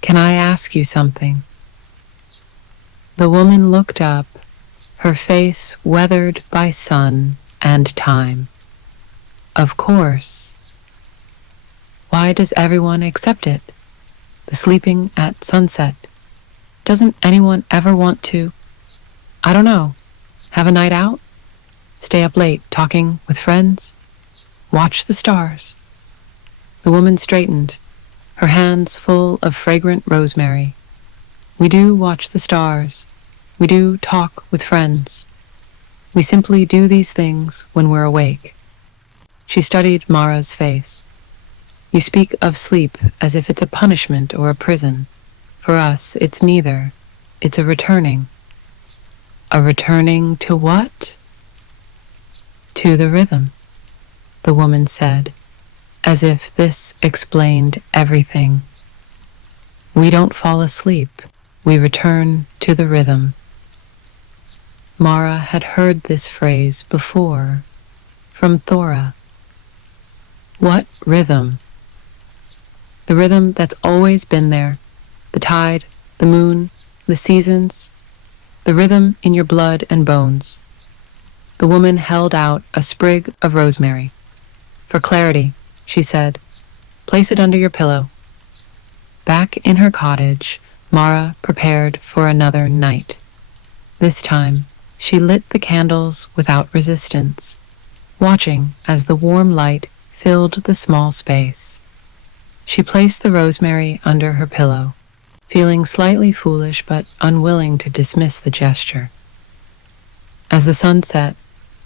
Can I ask you something? The woman looked up, her face weathered by sun and time. Of course. Why does everyone accept it? The sleeping at sunset. Doesn't anyone ever want to, I don't know, have a night out? Stay up late talking with friends? Watch the stars? The woman straightened, her hands full of fragrant rosemary. We do watch the stars. We do talk with friends. We simply do these things when we're awake. She studied Mara's face. You speak of sleep as if it's a punishment or a prison. For us, it's neither. It's a returning. A returning to what? To the rhythm, the woman said, as if this explained everything. We don't fall asleep. We return to the rhythm. Mara had heard this phrase before, from Thora. What rhythm? The rhythm that's always been there, the tide, the moon, the seasons, the rhythm in your blood and bones. The woman held out a sprig of rosemary. For clarity, she said, place it under your pillow. Back in her cottage, Mara prepared for another night. This time, she lit the candles without resistance, watching as the warm light filled the small space. She placed the rosemary under her pillow, feeling slightly foolish but unwilling to dismiss the gesture. As the sun set,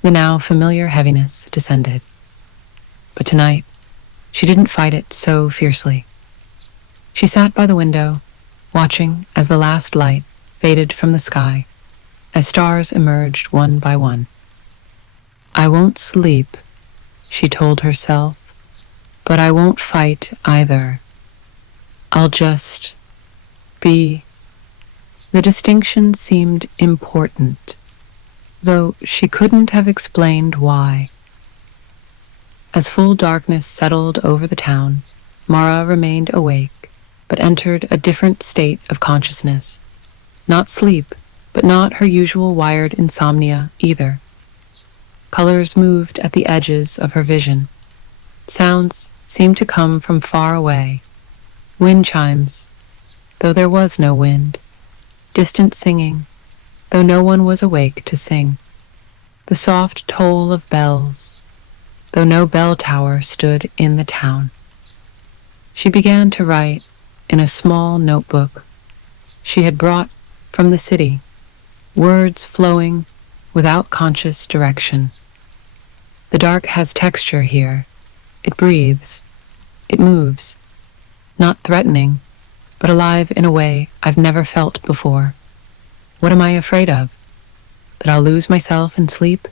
the now familiar heaviness descended. But tonight, she didn't fight it so fiercely. She sat by the window, watching as the last light faded from the sky, as stars emerged one by one. I won't sleep, she told herself, but I won't fight either. I'll just be. The distinction seemed important, though she couldn't have explained why. As full darkness settled over the town, Mara remained awake, but entered a different state of consciousness. Not sleep, but not her usual wired insomnia either. Colors moved at the edges of her vision. Sounds seemed to come from far away. Wind chimes, though there was no wind. Distant singing, though no one was awake to sing. The soft toll of bells, though no bell tower stood in the town. She began to write in a small notebook she had brought from the city, words flowing without conscious direction. The dark has texture here. It breathes. It moves. Not threatening, but alive in a way I've never felt before. What am I afraid of? That I'll lose myself in sleep?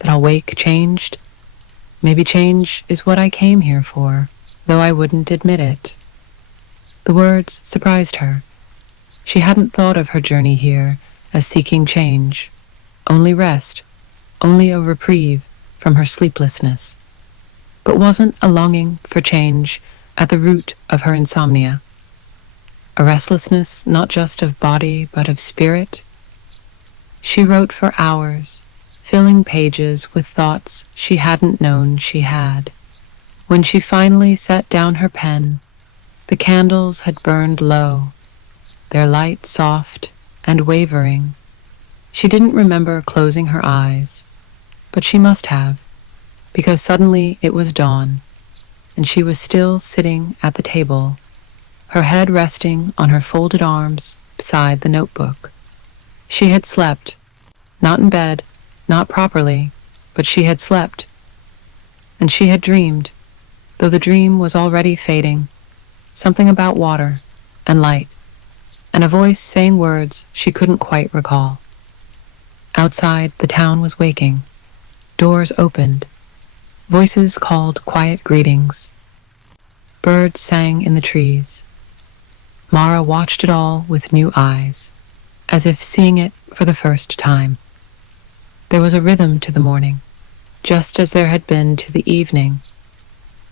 That I'll wake changed? Maybe change is what I came here for, though I wouldn't admit it. The words surprised her. She hadn't thought of her journey here as seeking change, only rest, only a reprieve from her sleeplessness. But wasn't a longing for change at the root of her insomnia? A restlessness not just of body but of spirit? She wrote for hours, filling pages with thoughts she hadn't known she had. When she finally set down her pen, the candles had burned low, their light soft and wavering. She didn't remember closing her eyes, but she must have, because suddenly it was dawn, and she was still sitting at the table, her head resting on her folded arms beside the notebook. She had slept, not in bed, not properly, but she had slept. And she had dreamed, though the dream was already fading, something about water and light, and a voice saying words she couldn't quite recall. Outside, the town was waking. Doors opened. Voices called quiet greetings. Birds sang in the trees. Mara watched it all with new eyes, as if seeing it for the first time. There was a rhythm to the morning, just as there had been to the evening,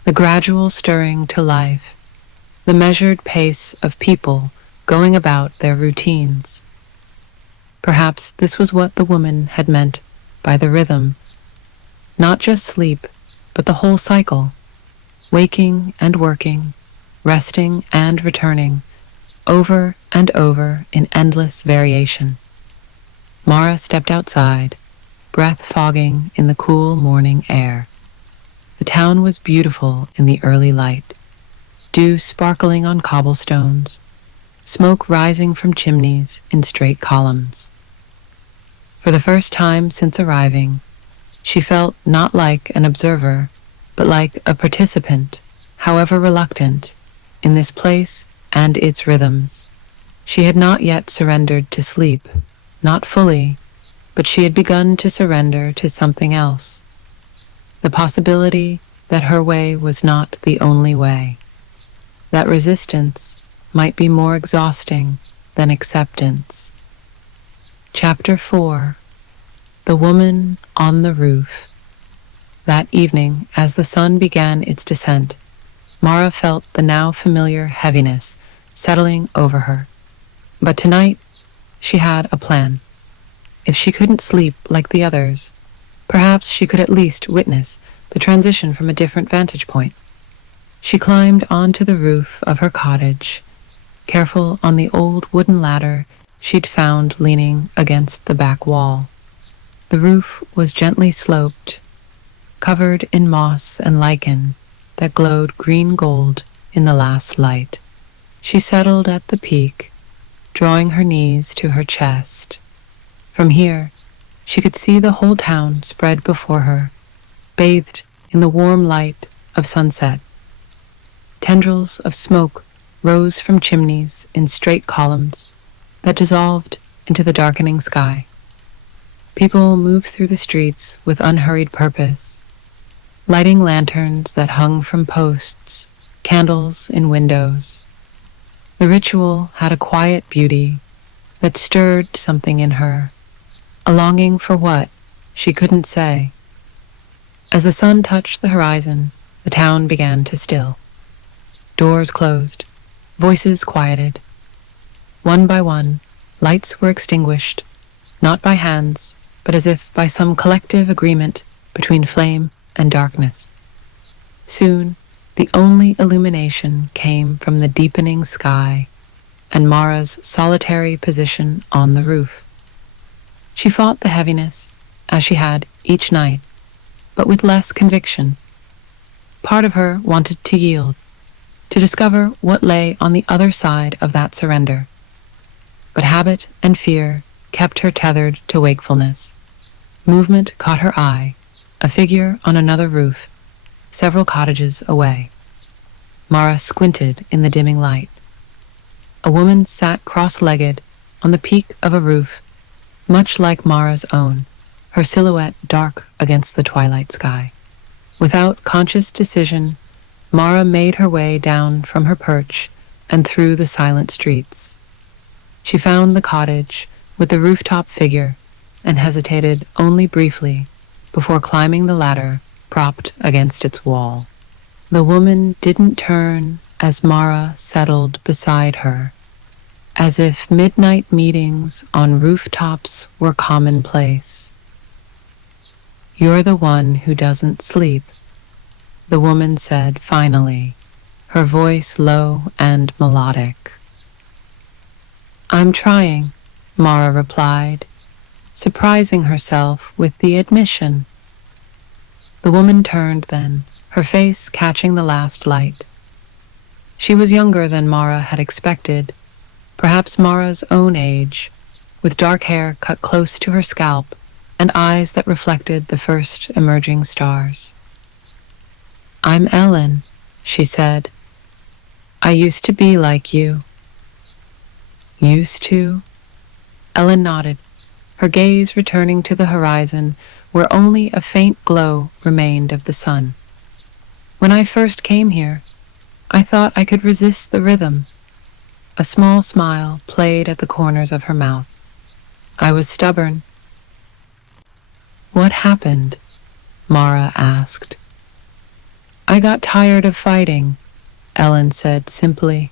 the gradual stirring to life, the measured pace of people going about their routines. Perhaps this was what the woman had meant by the rhythm. Not just sleep, but the whole cycle, waking and working, resting and returning, over and over in endless variation. Mara stepped outside, breath fogging in the cool morning air. The town was beautiful in the early light, dew sparkling on cobblestones, smoke rising from chimneys in straight columns. For the first time since arriving, she felt not like an observer, but like a participant, however reluctant, in this place and its rhythms. She had not yet surrendered to sleep, not fully, but she had begun to surrender to something else, the possibility that her way was not the only way, that resistance might be more exhausting than acceptance. Chapter 4. The Woman on the Roof. That evening, as the sun began its descent, Mara felt the now familiar heaviness settling over her. But tonight, she had a plan. If she couldn't sleep like the others, perhaps she could at least witness the transition from a different vantage point. She climbed onto the roof of her cottage, careful on the old wooden ladder she'd found leaning against the back wall. The roof was gently sloped, covered in moss and lichen that glowed green gold in the last light. She settled at the peak, drawing her knees to her chest. From here, she could see the whole town spread before her, bathed in the warm light of sunset. Tendrils of smoke rose from chimneys in straight columns that dissolved into the darkening sky. People moved through the streets with unhurried purpose, lighting lanterns that hung from posts, candles in windows. The ritual had a quiet beauty that stirred something in her, a longing for what she couldn't say. As the sun touched the horizon, the town began to still. Doors closed, voices quieted. One by one, lights were extinguished, not by hands, but as if by some collective agreement between flame and darkness. Soon, the only illumination came from the deepening sky and Mara's solitary position on the roof. She fought the heaviness, as she had each night, but with less conviction. Part of her wanted to yield, to discover what lay on the other side of that surrender. But habit and fear kept her tethered to wakefulness. Movement caught her eye, a figure on another roof, several cottages away. Mara squinted in the dimming light. A woman sat cross-legged on the peak of a roof, much like Mara's own, her silhouette dark against the twilight sky. Without conscious decision, Mara made her way down from her perch and through the silent streets. She found the cottage with the rooftop figure and hesitated only briefly before climbing the ladder propped against its wall. The woman didn't turn as Mara settled beside her, as if midnight meetings on rooftops were commonplace. "You're the one who doesn't sleep," the woman said finally, her voice low and melodic. "I'm trying," Mara replied, surprising herself with the admission. The woman turned then, her face catching the last light. She was younger than Mara had expected, perhaps Mara's own age, with dark hair cut close to her scalp and eyes that reflected the first emerging stars. "I'm Ellen," she said. "I used to be like you." "Used to?" Ellen nodded, her gaze returning to the horizon where only a faint glow remained of the sun. "When I first came here, I thought I could resist the rhythm." A small smile played at the corners of her mouth. "I was stubborn." "What happened?" Mara asked. "I got tired of fighting," Ellen said simply,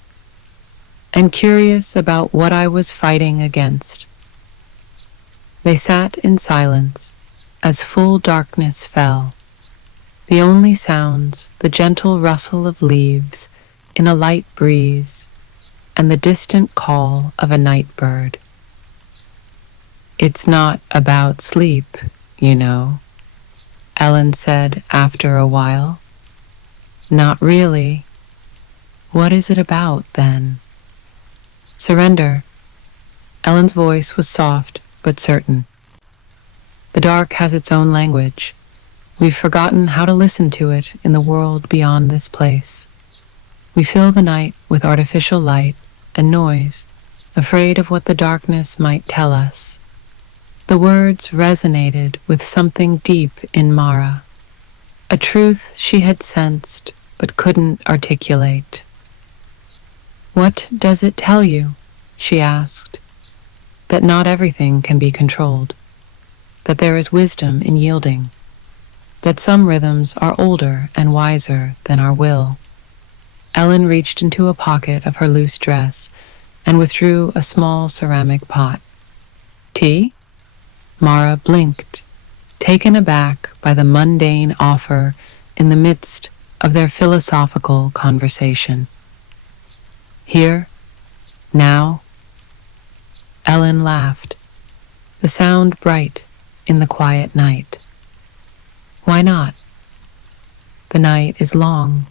"and curious about what I was fighting against." They sat in silence as full darkness fell. The only sounds, the gentle rustle of leaves in a light breeze and the distant call of a night bird. "It's not about sleep, you know," Ellen said after a while. "Not really. What is it about, then?" "Surrender." Ellen's voice was soft but certain. "The dark has its own language. We've forgotten how to listen to it in the world beyond this place. We fill the night with artificial light and noise, afraid of what the darkness might tell us." The words resonated with something deep in Mara, a truth she had sensed but couldn't articulate. "What does it tell you?" she asked. "That not everything can be controlled, that there is wisdom in yielding, that some rhythms are older and wiser than our will." Ellen reached into a pocket of her loose dress and withdrew a small ceramic pot. "Tea?" Mara blinked, taken aback by the mundane offer in the midst of their philosophical conversation. "Here? Now?" Ellen laughed, the sound bright in the quiet night. "Why not? The night is long,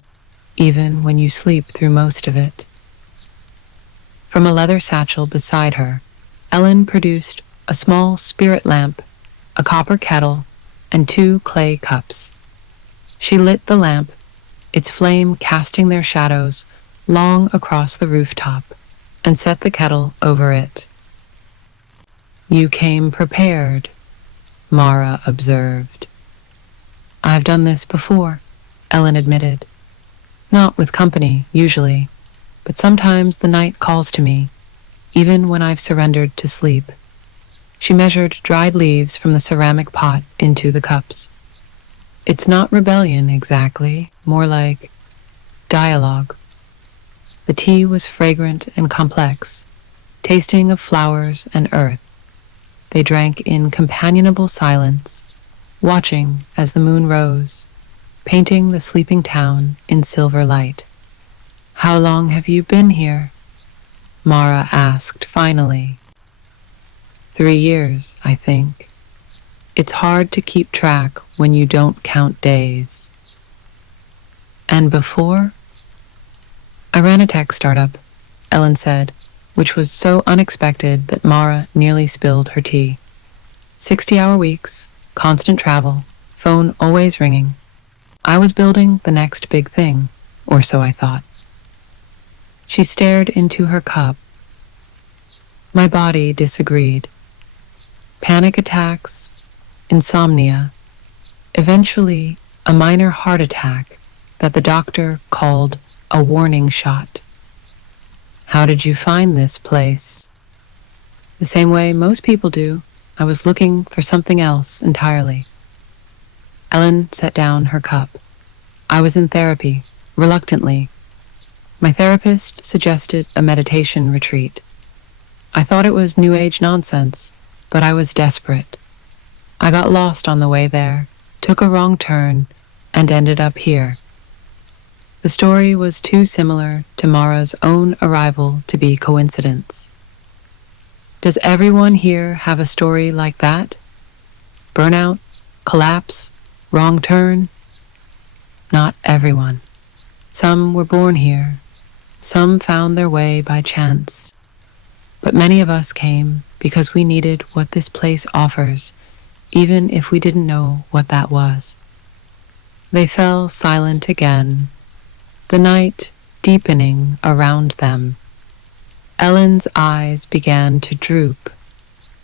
even when you sleep through most of it." From a leather satchel beside her, Ellen produced a small spirit lamp, a copper kettle, and 2 clay cups. She lit the lamp, its flame casting their shadows long across the rooftop, and set the kettle over it. "You came prepared," Mara observed. "I've done this before," Ellen admitted. "Not with company, usually, but sometimes the night calls to me, even when I've surrendered to sleep." She measured dried leaves from the ceramic pot into the cups. "It's not rebellion exactly, more like dialogue." The tea was fragrant and complex, tasting of flowers and earth. They drank in companionable silence, watching as the moon rose, painting the sleeping town in silver light. "How long have you been here?" Mara asked finally. 3 years, I think. It's hard to keep track when you don't count days. And before? I ran a tech startup, Ellen said, which was so unexpected that Mara nearly spilled her tea. 60-hour weeks, constant travel, phone always ringing. I was building the next big thing, or so I thought. She stared into her cup. My body disagreed. Panic attacks, insomnia, eventually a minor heart attack that the doctor called a warning shot. How did you find this place? The same way most people do. I was looking for something else entirely. Ellen set down her cup. I was in therapy, reluctantly. My therapist suggested a meditation retreat. I thought it was New Age nonsense, but I was desperate. I got lost on the way there, took a wrong turn, and ended up here. The story was too similar to Mara's own arrival to be coincidence. Does everyone here have a story like that? Burnout? Collapse? Wrong turn? Not everyone. Some were born here. Some found their way by chance. But many of us came because we needed what this place offers, even if we didn't know what that was. They fell silent again, the night deepening around them. Ellen's eyes began to droop,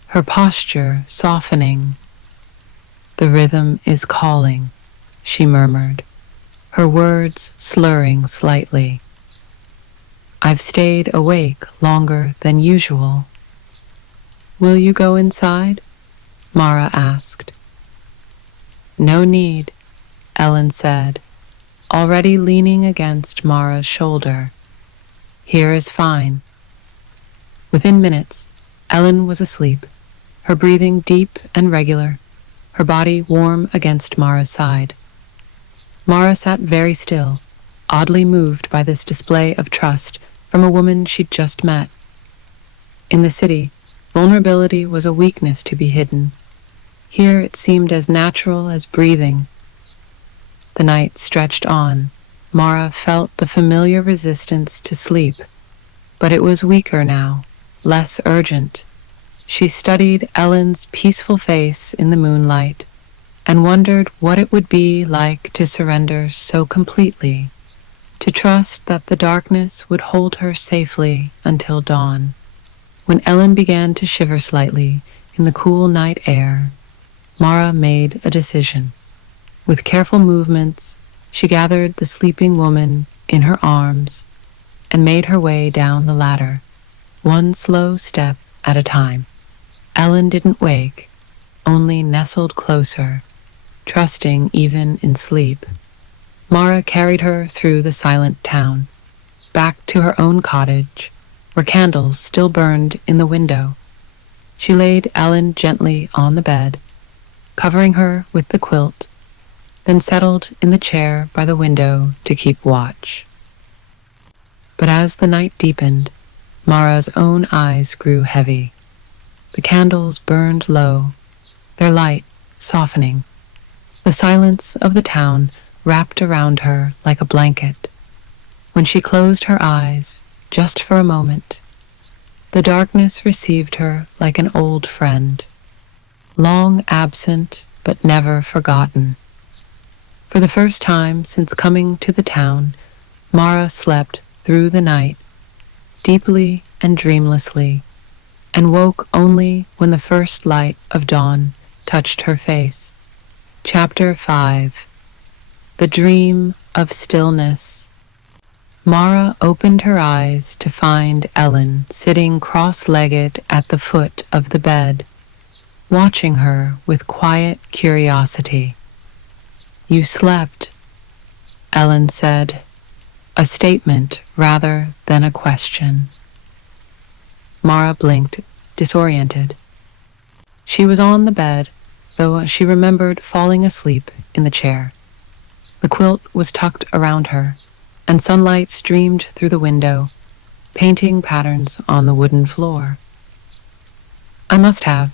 her posture softening. "The rhythm is calling," she murmured, her words slurring slightly. "I've stayed awake longer than usual." "Will you go inside?" Mara asked. "No need," Ellen said, already leaning against Mara's shoulder. "Here is fine." Within minutes, Ellen was asleep, her breathing deep and regular, her body warm against Mara's side. Mara sat very still, oddly moved by this display of trust from a woman she'd just met. In the city, vulnerability was a weakness to be hidden. Here it seemed as natural as breathing. The night stretched on. Mara felt the familiar resistance to sleep, but it was weaker now, less urgent. She studied Ellen's peaceful face in the moonlight and wondered what it would be like to surrender so completely, to trust that the darkness would hold her safely until dawn. When Ellen began to shiver slightly in the cool night air, Mara made a decision. With careful movements, she gathered the sleeping woman in her arms and made her way down the ladder, one slow step at a time. Ellen didn't wake, only nestled closer, trusting even in sleep. Mara carried her through the silent town, back to her own cottage, where candles still burned in the window. She laid Ellen gently on the bed, covering her with the quilt, then settled in the chair by the window to keep watch. But as the night deepened, Mara's own eyes grew heavy. The candles burned low, their light softening. The silence of the town wrapped around her like a blanket. When she closed her eyes, just for a moment, the darkness received her like an old friend, long absent but never forgotten. For the first time since coming to the town, Mara slept through the night, deeply and dreamlessly, and woke only when the first light of dawn touched her face. Chapter 5. The Dream of Stillness. Mara opened her eyes to find Ellen sitting cross-legged at the foot of the bed, watching her with quiet curiosity. "You slept," Ellen said, a statement rather than a question. Mara blinked, disoriented. She was on the bed, though she remembered falling asleep in the chair. The quilt was tucked around her, and sunlight streamed through the window, painting patterns on the wooden floor. "I must have,"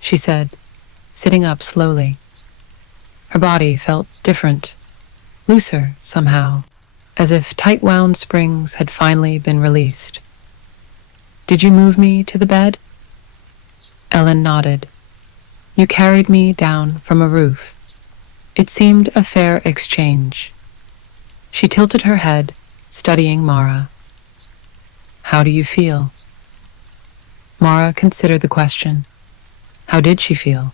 she said, sitting up slowly. Her body felt different, looser somehow, as if tight-wound springs had finally been released. "Did you move me to the bed?" Ellen nodded. "You carried me down from a roof." It seemed a fair exchange. She tilted her head, studying Mara. "How do you feel?" Mara considered the question. How did she feel?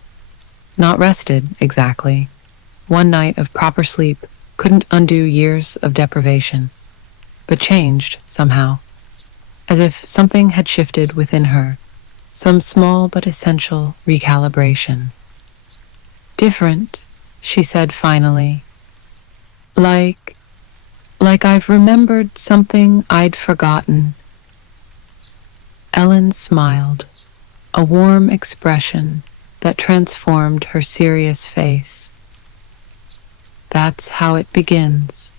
Not rested, exactly. One night of proper sleep couldn't undo years of deprivation, but changed somehow, as if something had shifted within her, some small but essential recalibration. "Different," she said finally. Like I've remembered something I'd forgotten." Ellen smiled, a warm expression that transformed her serious face. "That's how it begins,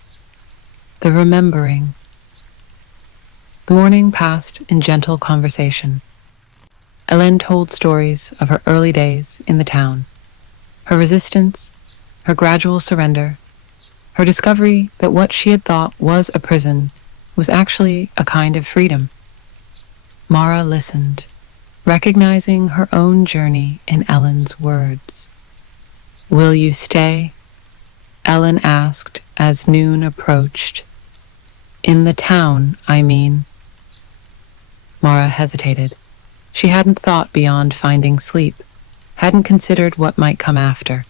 the remembering." The morning passed in gentle conversation. Ellen told stories of her early days in the town, her resistance, her gradual surrender, her discovery that what she had thought was a prison was actually a kind of freedom. Mara listened, recognizing her own journey in Ellen's words. "Will you stay?" Ellen asked as noon approached. "In the town, I mean." Mara hesitated. She hadn't thought beyond finding sleep, hadn't considered what might come after.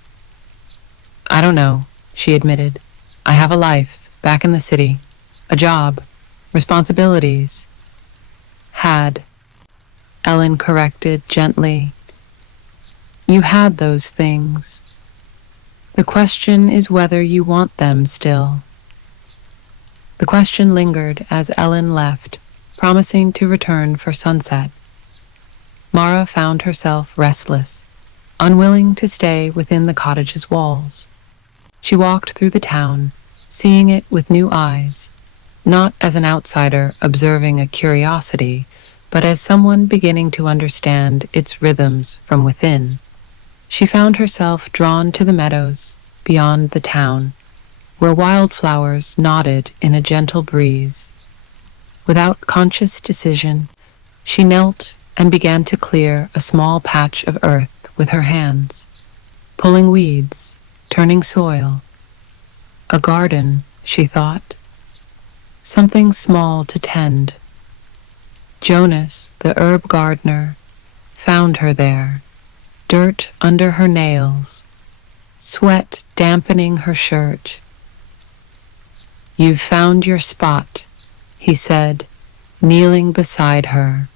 "I don't know," she admitted. "I have a life back in the city, a job, responsibilities." "Had," Ellen corrected gently. "You had those things. The question is whether you want them still." The question lingered as Ellen left, promising to return for sunset. Mara found herself restless, unwilling to stay within the cottage's walls. She walked through the town, seeing it with new eyes, not as an outsider observing a curiosity, but as someone beginning to understand its rhythms from within. She found herself drawn to the meadows beyond the town, where wildflowers nodded in a gentle breeze. Without conscious decision, she knelt and began to clear a small patch of earth with her hands, pulling weeds, turning soil. A garden, she thought. Something small to tend. Jonas, the herb gardener, found her there, dirt under her nails, sweat dampening her shirt. "You've found your spot," he said, kneeling beside her.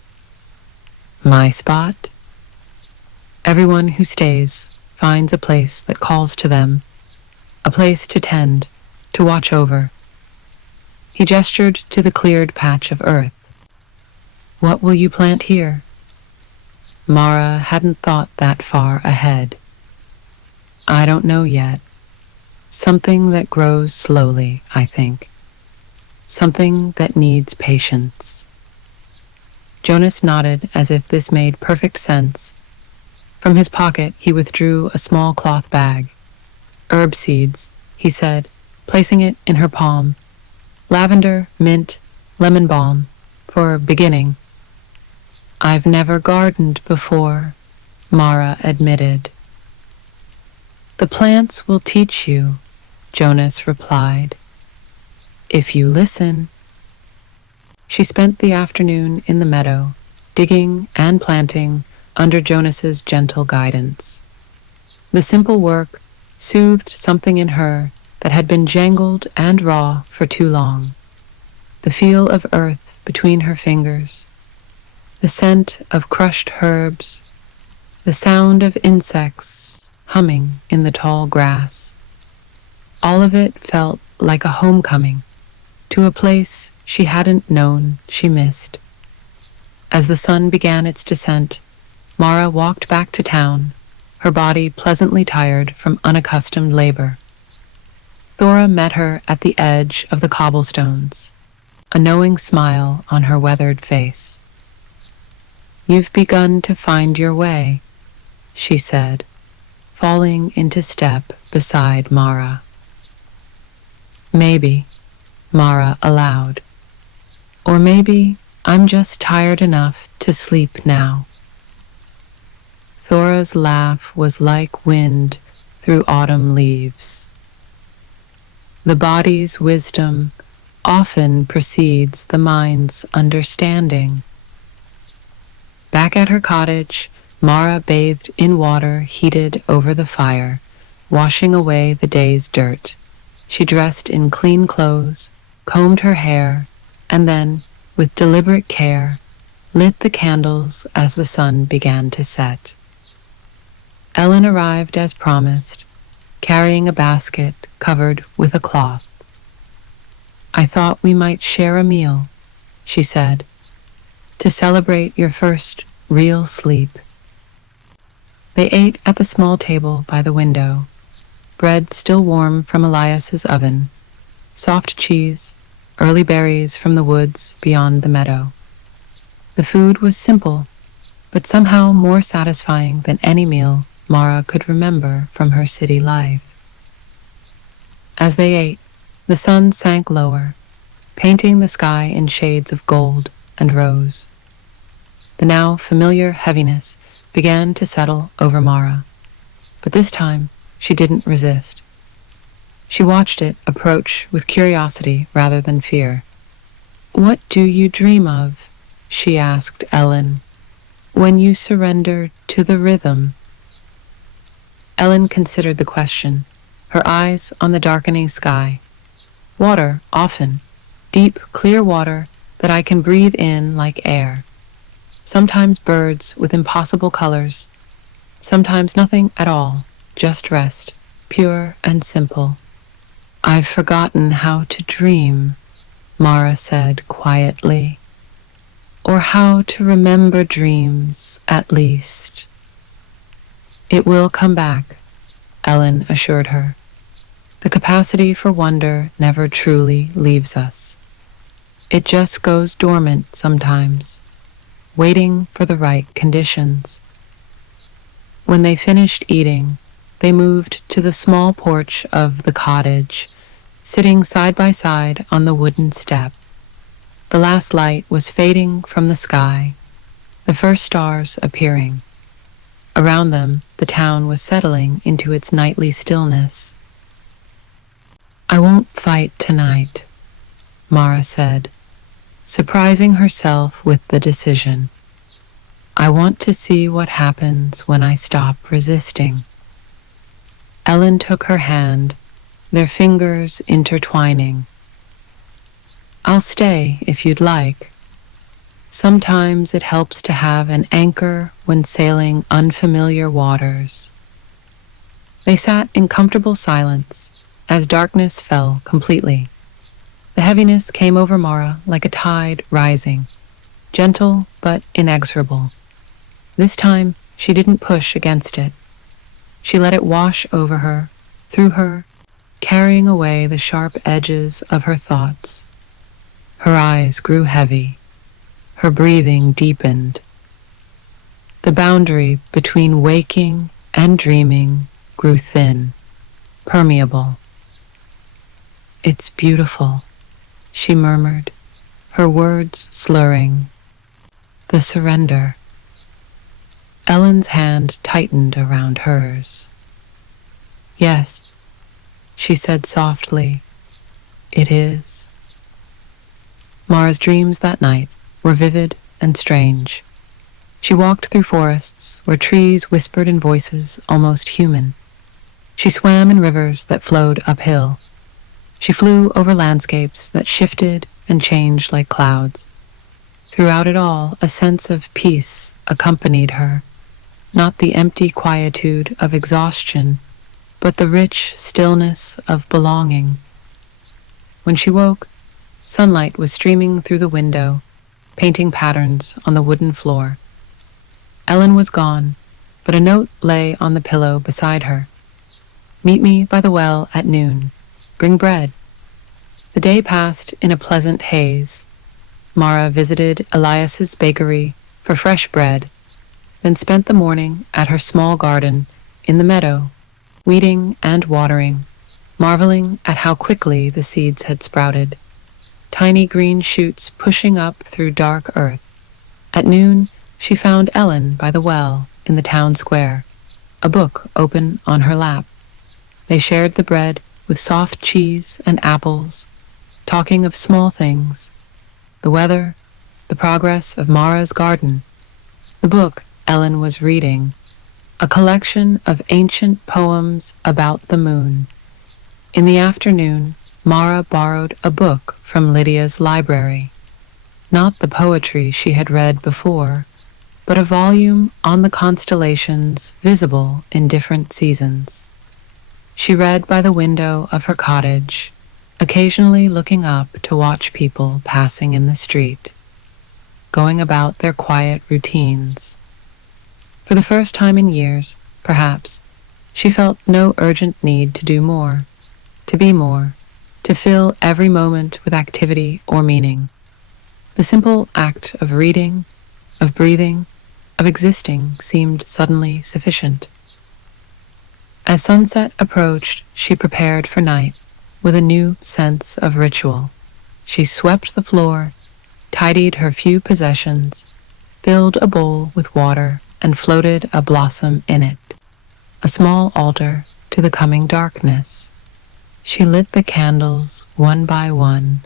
"My spot?" Everyone who stays finds a place that calls to them, a place to tend, to watch over. He gestured to the cleared patch of earth. "What will you plant here?" Mara hadn't thought that far ahead. "I don't know yet. Something that grows slowly, I think. Something that needs patience." Jonas nodded as if this made perfect sense. From his pocket, he withdrew a small cloth bag. "Herb seeds," he said, placing it in her palm. "Lavender, mint, lemon balm, for beginning." "I've never gardened before," Mara admitted. "The plants will teach you," Jonas replied. "If you listen." She spent the afternoon in the meadow, digging and planting under Jonas's gentle guidance. The simple work soothed something in her that had been jangled and raw for too long. The feel of earth between her fingers, the scent of crushed herbs, the sound of insects humming in the tall grass. All of it felt like a homecoming to a place she hadn't known she missed. As the sun began its descent, Mara walked back to town, her body pleasantly tired from unaccustomed labor. Thora met her at the edge of the cobblestones, a knowing smile on her weathered face. "You've begun to find your way," she said, falling into step beside Mara. "Maybe," Mara allowed. "Or maybe I'm just tired enough to sleep now." Thora's laugh was like wind through autumn leaves. The body's wisdom often precedes the mind's understanding. Back at her cottage, Mara bathed in water heated over the fire, washing away the day's dirt. She dressed in clean clothes, combed her hair, and then, with deliberate care, lit the candles as the sun began to set. Ellen arrived as promised, carrying a basket covered with a cloth. "I thought we might share a meal," she said, "to celebrate your first real sleep." They ate at the small table by the window, bread still warm from Elias's oven, soft cheese, early berries from the woods beyond the meadow. The food was simple, but somehow more satisfying than any meal Mara could remember from her city life. As they ate, the sun sank lower, painting the sky in shades of gold and rose. The now familiar heaviness began to settle over Mara, but this time she didn't resist. She watched it approach with curiosity rather than fear. "What do you dream of?" she asked Ellen, "when you surrender to the rhythm?" Ellen considered the question, her eyes on the darkening sky. "Water, often. Deep, clear water that I can breathe in like air. Sometimes birds with impossible colors. Sometimes nothing at all, just rest, pure and simple." "I've forgotten how to dream," Mara said quietly. "Or how to remember dreams, at least." "It will come back," Ellen assured her. "The capacity for wonder never truly leaves us. It just goes dormant sometimes, waiting for the right conditions." When they finished eating, they moved to the small porch of the cottage, sitting side by side on the wooden step. The last light was fading from the sky, the first stars appearing. Around them, the town was settling into its nightly stillness. "I won't fight tonight," Mara said, surprising herself with the decision. "I want to see what happens when I stop resisting." Ellen took her hand, their fingers intertwining. "I'll stay if you'd like. Sometimes it helps to have an anchor when sailing unfamiliar waters." They sat in comfortable silence as darkness fell completely. The heaviness came over Mara like a tide rising, gentle but inexorable. This time, she didn't push against it. She let it wash over her, through her, carrying away the sharp edges of her thoughts. Her eyes grew heavy. Her breathing deepened. The boundary between waking and dreaming grew thin, permeable. "It's beautiful," she murmured, her words slurring. "The surrender." Ellen's hand tightened around hers. "Yes," she said softly, "it is." Mara's dreams that night were vivid and strange. She walked through forests where trees whispered in voices almost human. She swam in rivers that flowed uphill. She flew over landscapes that shifted and changed like clouds. Throughout it all, a sense of peace accompanied her, not the empty quietude of exhaustion, but the rich stillness of belonging. When she woke, sunlight was streaming through the window, painting patterns on the wooden floor. Ellen was gone, but a note lay on the pillow beside her. "Meet me by the well at noon. Bring bread." The day passed in a pleasant haze. Mara visited Elias's bakery for fresh bread, then spent the morning at her small garden in the meadow, weeding and watering, marveling at how quickly the seeds had sprouted, tiny green shoots pushing up through dark earth. At noon, she found Ellen by the well in the town square, a book open on her lap. They shared the bread with soft cheese and apples, talking of small things, the weather, the progress of Mara's garden. The book Ellen was reading, a collection of ancient poems about the moon. In the afternoon, Mara borrowed a book from Lydia's library, not the poetry she had read before, but a volume on the constellations visible in different seasons. She read by the window of her cottage, occasionally looking up to watch people passing in the street, going about their quiet routines. For the first time in years, perhaps, she felt no urgent need to do more, to be more, to fill every moment with activity or meaning. The simple act of reading, of breathing, of existing seemed suddenly sufficient. As sunset approached, she prepared for night with a new sense of ritual. She swept the floor, tidied her few possessions, filled a bowl with water, and floated a blossom in it, a small altar to the coming darkness. She lit the candles one by one,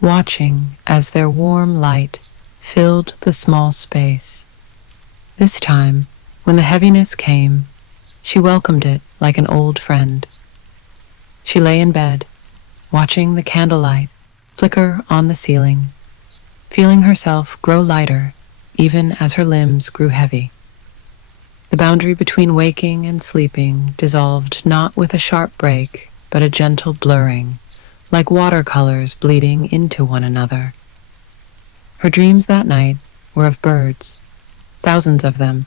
watching as their warm light filled the small space. This time, when the heaviness came, she welcomed it like an old friend. She lay in bed, watching the candlelight flicker on the ceiling, feeling herself grow lighter even as her limbs grew heavy. The boundary between waking and sleeping dissolved not with a sharp break, but a gentle blurring, like watercolors bleeding into one another. Her dreams that night were of birds, thousands of them,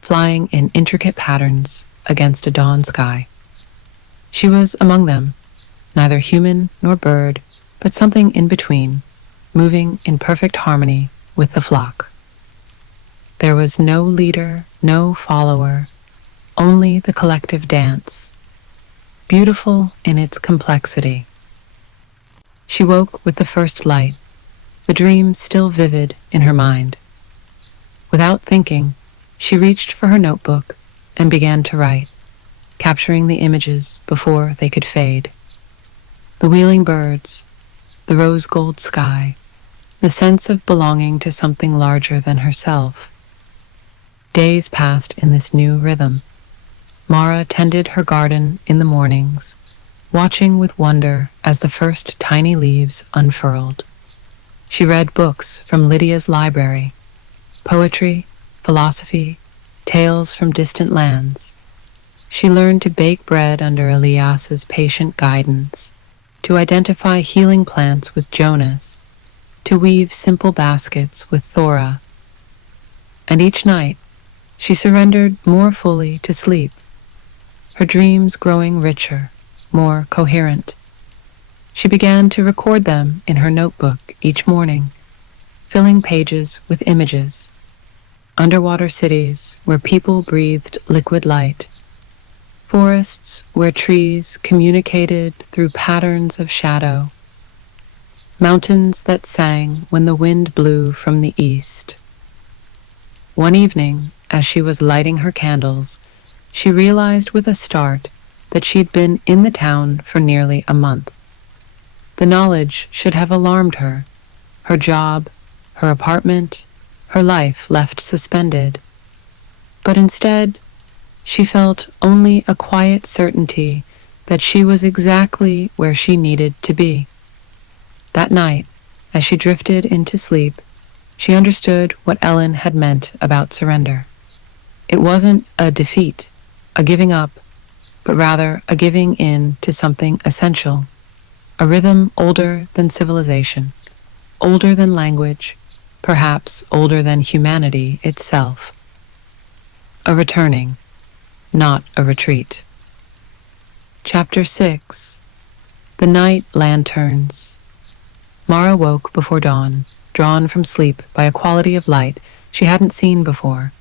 flying in intricate patterns against a dawn sky. She was among them, neither human nor bird, but something in between, moving in perfect harmony with the flock. There was no leader, no follower, only the collective dance, beautiful in its complexity. She woke with the first light, the dream still vivid in her mind. Without thinking, she reached for her notebook and began to write, capturing the images before they could fade. The wheeling birds, the rose-gold sky, the sense of belonging to something larger than herself. Days passed in this new rhythm. Mara tended her garden in the mornings, watching with wonder as the first tiny leaves unfurled. She read books from Lydia's library, poetry, philosophy, tales from distant lands. She learned to bake bread under Elias's patient guidance, to identify healing plants with Jonas, to weave simple baskets with Thora. And each night, she surrendered more fully to sleep, her dreams growing richer, more coherent. She began to record them in her notebook each morning, filling pages with images, underwater cities where people breathed liquid light, forests where trees communicated through patterns of shadow, mountains that sang when the wind blew from the east. One evening, as she was lighting her candles, she realized with a start that she'd been in the town for nearly a month. The knowledge should have alarmed her, her job, her apartment, her life left suspended. But instead, she felt only a quiet certainty that she was exactly where she needed to be. That night, as she drifted into sleep, she understood what Ellen had meant about surrender. It wasn't a defeat, a giving up, but rather a giving in to something essential, a rhythm older than civilization, older than language, perhaps older than humanity itself. a returning, not a retreat. Chapter 6. The Night Lanterns. Mara woke before dawn, drawn from sleep by a quality of light she hadn't seen before,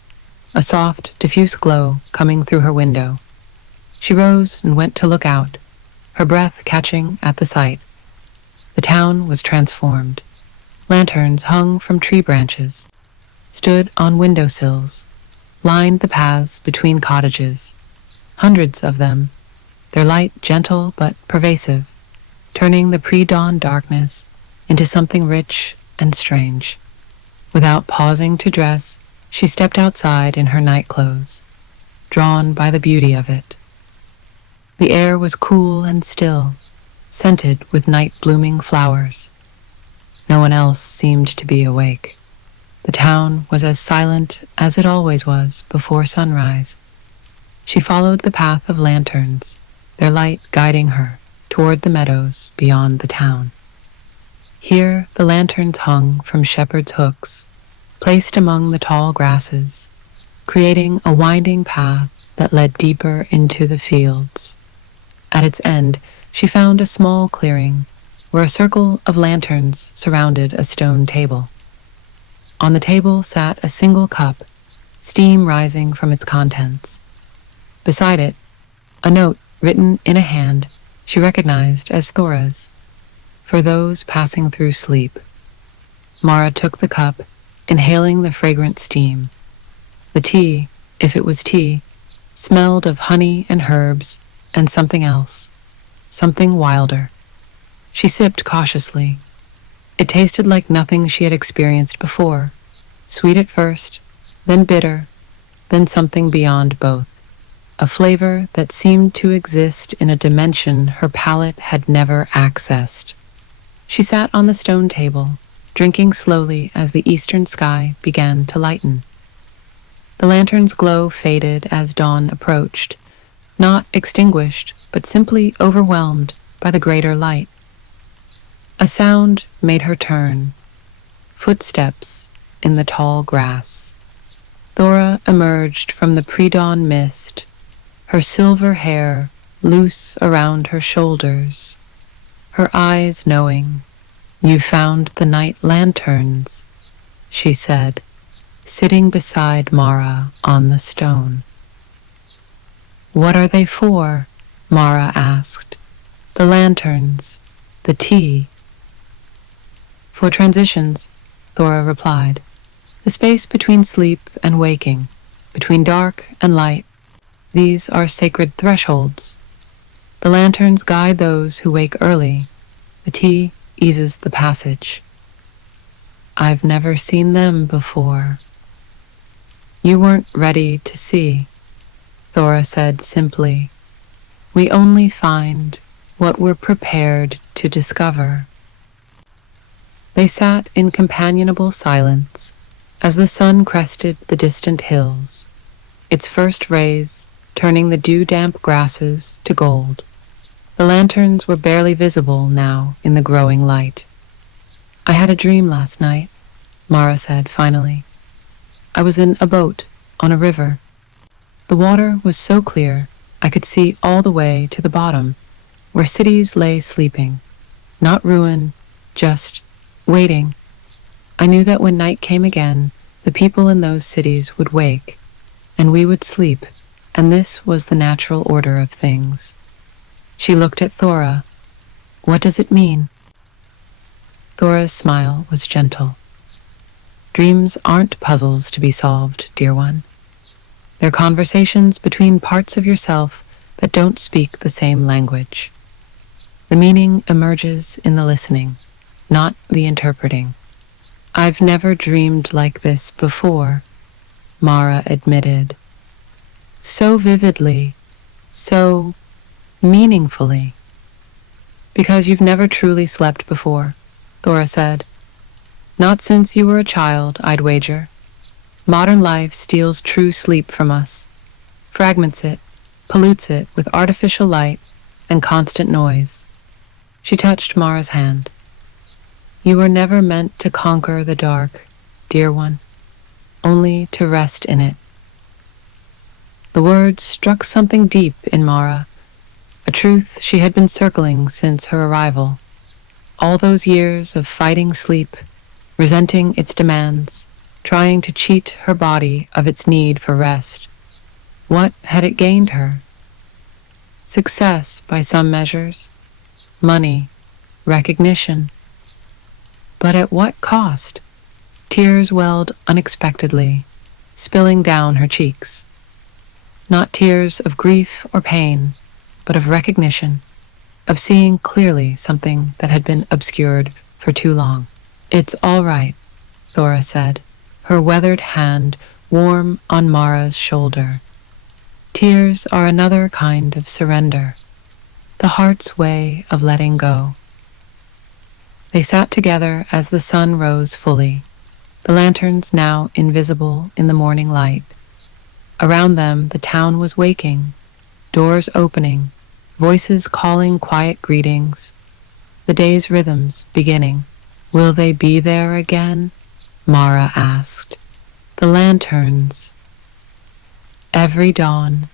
a soft, diffuse glow coming through her window. She rose and went to look out, her breath catching at the sight. The town was transformed. Lanterns hung from tree branches, stood on windowsills, lined the paths between cottages, hundreds of them, their light gentle but pervasive, turning the pre-dawn darkness into something rich and strange. Without pausing to dress, she stepped outside in her night clothes, drawn by the beauty of it. The air was cool and still, scented with night-blooming flowers. No one else seemed to be awake. The town was as silent as it always was before sunrise. She followed the path of lanterns, their light guiding her toward the meadows beyond the town. Here the lanterns hung from shepherd's hooks, placed among the tall grasses, creating a winding path that led deeper into the fields. At its end, she found a small clearing where a circle of lanterns surrounded a stone table. On the table sat a single cup, steam rising from its contents. Beside it, a note written in a hand she recognized as Thora's, for those passing through sleep. Mara took the cup, inhaling the fragrant steam. The tea, if it was tea, smelled of honey and herbs and something else, something wilder. She sipped cautiously. It tasted like nothing she had experienced before, sweet at first, then bitter, then something beyond both, a flavor that seemed to exist in a dimension her palate had never accessed. She sat on the stone table, drinking slowly as the eastern sky began to lighten. The lantern's glow faded as dawn approached, not extinguished, but simply overwhelmed by the greater light. A sound made her turn. Footsteps in the tall grass. Thora emerged from the pre-dawn mist, her silver hair loose around her shoulders, her eyes knowing. "You found the night lanterns," she said, sitting beside Mara on the stone. "What are they for?" Mara asked. "The lanterns, the tea." "For transitions," Thora replied. "The space between sleep and waking, between dark and light. These are sacred thresholds. The lanterns guide those who wake early. The tea eases the passage." "I've never seen them before." "You weren't ready to see," Thora said simply. "We only find what we're prepared to discover." They sat in companionable silence as the sun crested the distant hills, its first rays turning the dew-damp grasses to gold. The lanterns were barely visible now in the growing light. "I had a dream last night," Mara said finally. "I was in a boat on a river. The water was so clear I could see all the way to the bottom, where cities lay sleeping, not ruin, just waiting. I knew that when night came again, the people in those cities would wake, and we would sleep, and this was the natural order of things." She looked at Thora. "What does it mean?" Thora's smile was gentle. "Dreams aren't puzzles to be solved, dear one. They're conversations between parts of yourself that don't speak the same language. The meaning emerges in the listening, not the interpreting." "I've never dreamed like this before," Mara admitted. "So vividly, so meaningfully." "Because you've never truly slept before," Thora said. "Not since you were a child, I'd wager. Modern life steals true sleep from us, fragments it, pollutes it with artificial light and constant noise." She touched Mara's hand. "You were never meant to conquer the dark, dear one, only to rest in it." The words struck something deep in Mara, a truth she had been circling since her arrival. All those years of fighting sleep, resenting its demands, trying to cheat her body of its need for rest. What had it gained her? Success by some measures, money, recognition. But at what cost? Tears welled unexpectedly, spilling down her cheeks. Not tears of grief or pain, but of recognition, of seeing clearly something that had been obscured for too long. "It's all right," Thora said, her weathered hand warm on Mara's shoulder. Tears are another kind of surrender, the heart's way of letting go. They sat together as the sun rose fully, the lanterns now invisible in the morning light. Around them the town was waking, doors opening, voices calling quiet greetings, the day's rhythms beginning. "Will they be there again?" Mara asked. "The lanterns." "Every dawn,"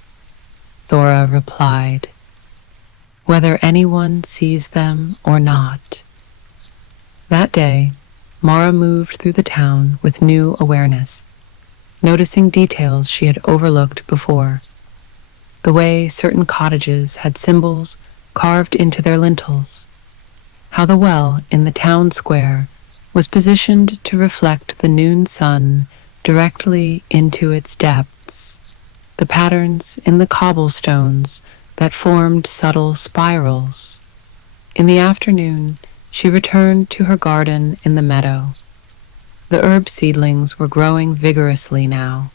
Thora replied, "whether anyone sees them or not." That day, Mara moved through the town with new awareness, noticing details she had overlooked before. The way certain cottages had symbols carved into their lintels, how the well in the town square was positioned to reflect the noon sun directly into its depths, the patterns in the cobblestones that formed subtle spirals. In the afternoon, she returned to her garden in the meadow. The herb seedlings were growing vigorously now,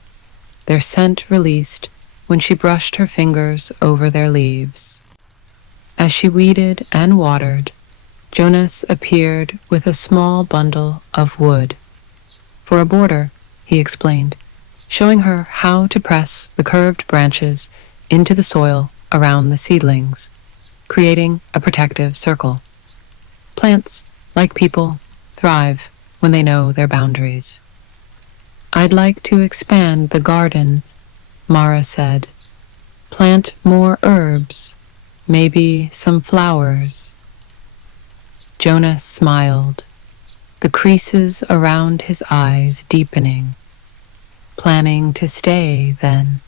their scent released when she brushed her fingers over their leaves. As she weeded and watered, Jonas appeared with a small bundle of wood. "For a border," he explained, showing her how to press the curved branches into the soil around the seedlings, creating a protective circle. Plants, like people, thrive when they know their boundaries. "I'd like to expand the garden," Mara said. "Plant more herbs, maybe some flowers." Jonas smiled, the creases around his eyes deepening. "Planning to stay, then?"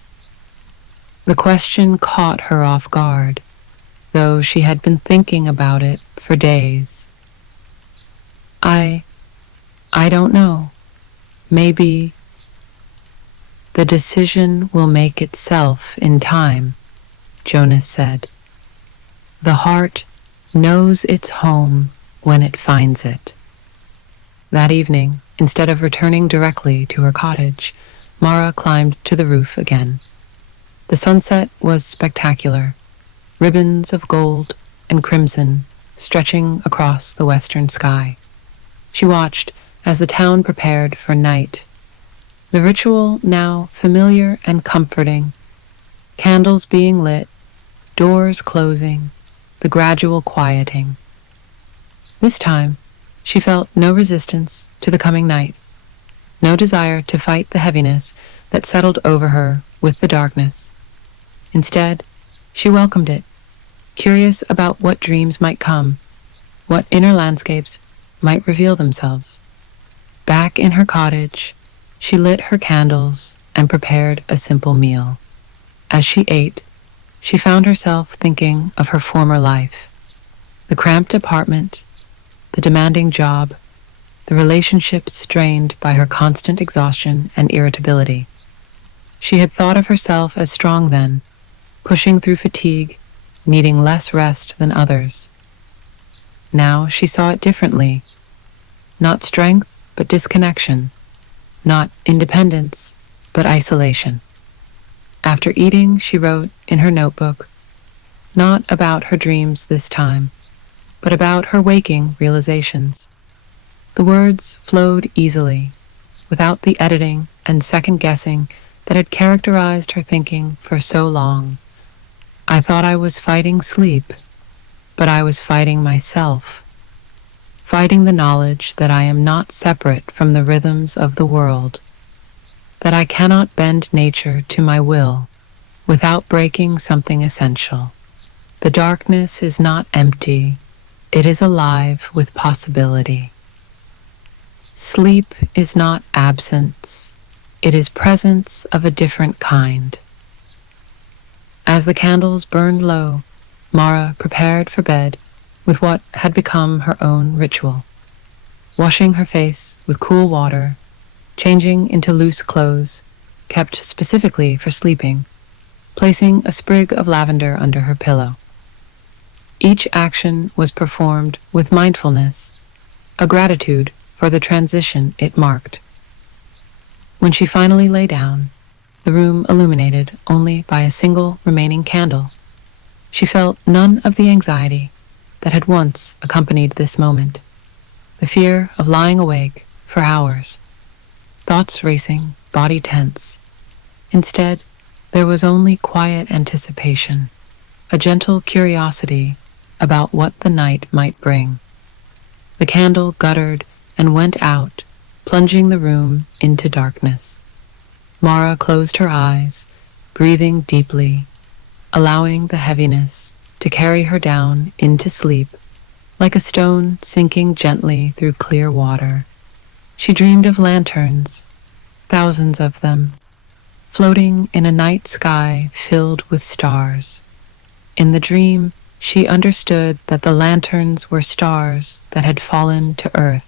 The question caught her off guard, though she had been thinking about it for days. I don't know. Maybe the decision will make itself in time," Jonas said. "The heart knows its home when it finds it." That evening, instead of returning directly to her cottage, Mara climbed to the roof again. The sunset was spectacular, ribbons of gold and crimson stretching across the western sky. She watched as the town prepared for night, the ritual now familiar and comforting, candles being lit, doors closing, the gradual quieting. This time, she felt no resistance to the coming night, no desire to fight the heaviness that settled over her with the darkness. Instead, she welcomed it, curious about what dreams might come, what inner landscapes might reveal themselves. Back in her cottage, she lit her candles and prepared a simple meal. As she ate, she found herself thinking of her former life, the cramped apartment, the demanding job, the relationships strained by her constant exhaustion and irritability. She had thought of herself as strong then, pushing through fatigue, needing less rest than others. Now she saw it differently. Not strength, but disconnection. Not independence, but isolation. After eating, she wrote in her notebook, not about her dreams this time, but about her waking realizations. The words flowed easily, without the editing and second-guessing that had characterized her thinking for so long. "I thought I was fighting sleep, but I was fighting myself, fighting the knowledge that I am not separate from the rhythms of the world, that I cannot bend nature to my will, without breaking something essential. The darkness is not empty, it is alive with possibility. Sleep is not absence, it is presence of a different kind. As the candles burned low, Mara prepared for bed with what had become her own ritual. Washing her face with cool water, changing into loose clothes, kept specifically for sleeping, placing a sprig of lavender under her pillow. Each action was performed with mindfulness, a gratitude for the transition it marked. When she finally lay down, the room illuminated only by a single remaining candle, she felt none of the anxiety that had once accompanied this moment, the fear of lying awake for hours, thoughts racing, body tense. Instead, there was only quiet anticipation, a gentle curiosity about what the night might bring. The candle guttered and went out, plunging the room into darkness. Mara closed her eyes, breathing deeply, allowing the heaviness to carry her down into sleep, like a stone sinking gently through clear water. She dreamed of lanterns, thousands of them, floating in a night sky filled with stars. In the dream, she understood that the lanterns were stars that had fallen to earth,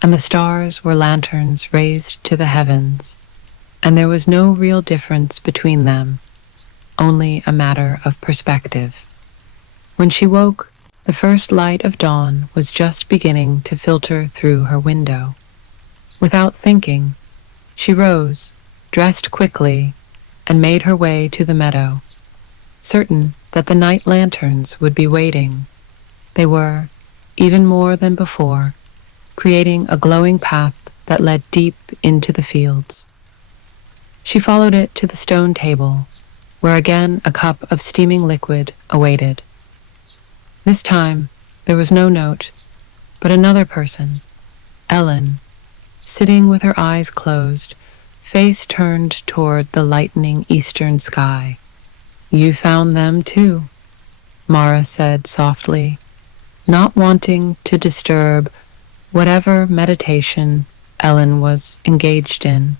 and the stars were lanterns raised to the heavens, and there was no real difference between them, only a matter of perspective. When she woke, the first light of dawn was just beginning to filter through her window. Without thinking, she rose, dressed quickly, and made her way to the meadow, certain that the night lanterns would be waiting. They were, even more than before, creating a glowing path that led deep into the fields. She followed it to the stone table, where again a cup of steaming liquid awaited. This time, there was no note, but another person, Ellen, sitting with her eyes closed, face turned toward the lightening eastern sky. "You found them too," Mara said softly, not wanting to disturb whatever meditation Ellen was engaged in.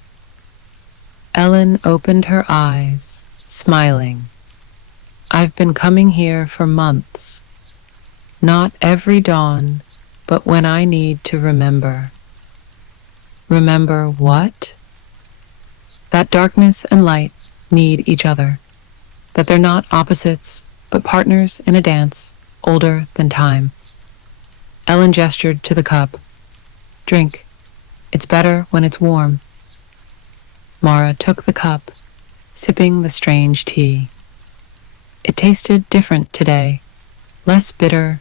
Ellen opened her eyes, smiling. "I've been coming here for months. Not every dawn, but when I need to remember." "Remember what?" That darkness and light need each other, that they're not opposites, but partners in a dance older than time. Ellen gestured to the cup. "Drink. It's better when it's warm." Mara took the cup, sipping the strange tea. It tasted different today, less bitter,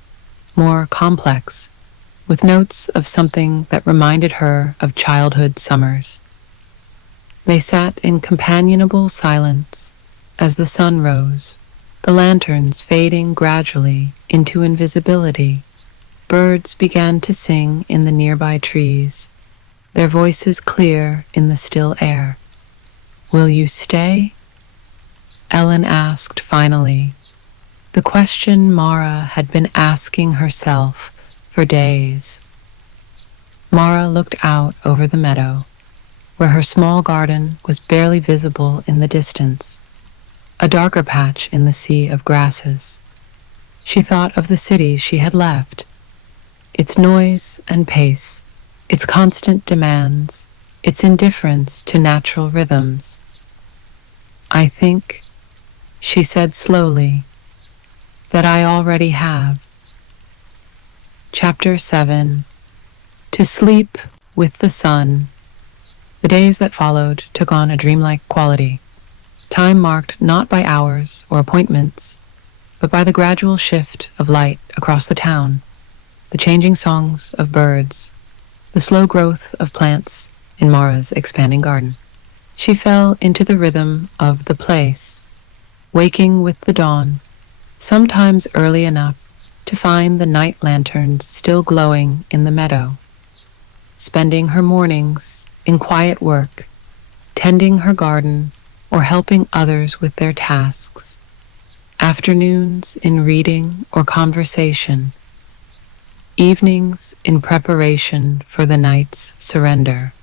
more complex, with notes of something that reminded her of childhood summers. They sat in companionable silence as the sun rose, the lanterns fading gradually into invisibility. Birds began to sing in the nearby trees, their voices clear in the still air. "Will you stay?" Ellen asked finally, the question Mara had been asking herself for days. Mara looked out over the meadow, where her small garden was barely visible in the distance, a darker patch in the sea of grasses. She thought of the city she had left, its noise and pace, its constant demands, its indifference to natural rhythms. "I think," she said slowly, "that I already have." Chapter 7. To Sleep with the Sun. The days that followed took on a dreamlike quality, time marked not by hours or appointments, but by the gradual shift of light across the town, the changing songs of birds, the slow growth of plants in Mara's expanding garden. She fell into the rhythm of the place, waking with the dawn, sometimes early enough to find the night lanterns still glowing in the meadow, spending her mornings in quiet work, tending her garden or helping others with their tasks, afternoons in reading or conversation, evenings in preparation for the night's surrender.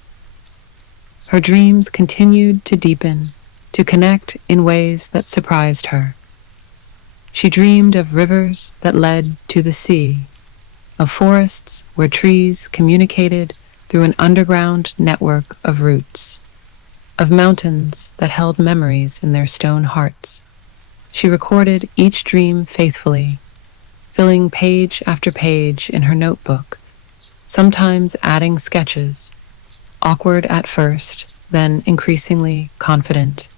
Her dreams continued to deepen, to connect in ways that surprised her. She dreamed of rivers that led to the sea, of forests where trees communicated through an underground network of roots, of mountains that held memories in their stone hearts. She recorded each dream faithfully, filling page after page in her notebook, sometimes adding sketches, awkward at first, then increasingly confident.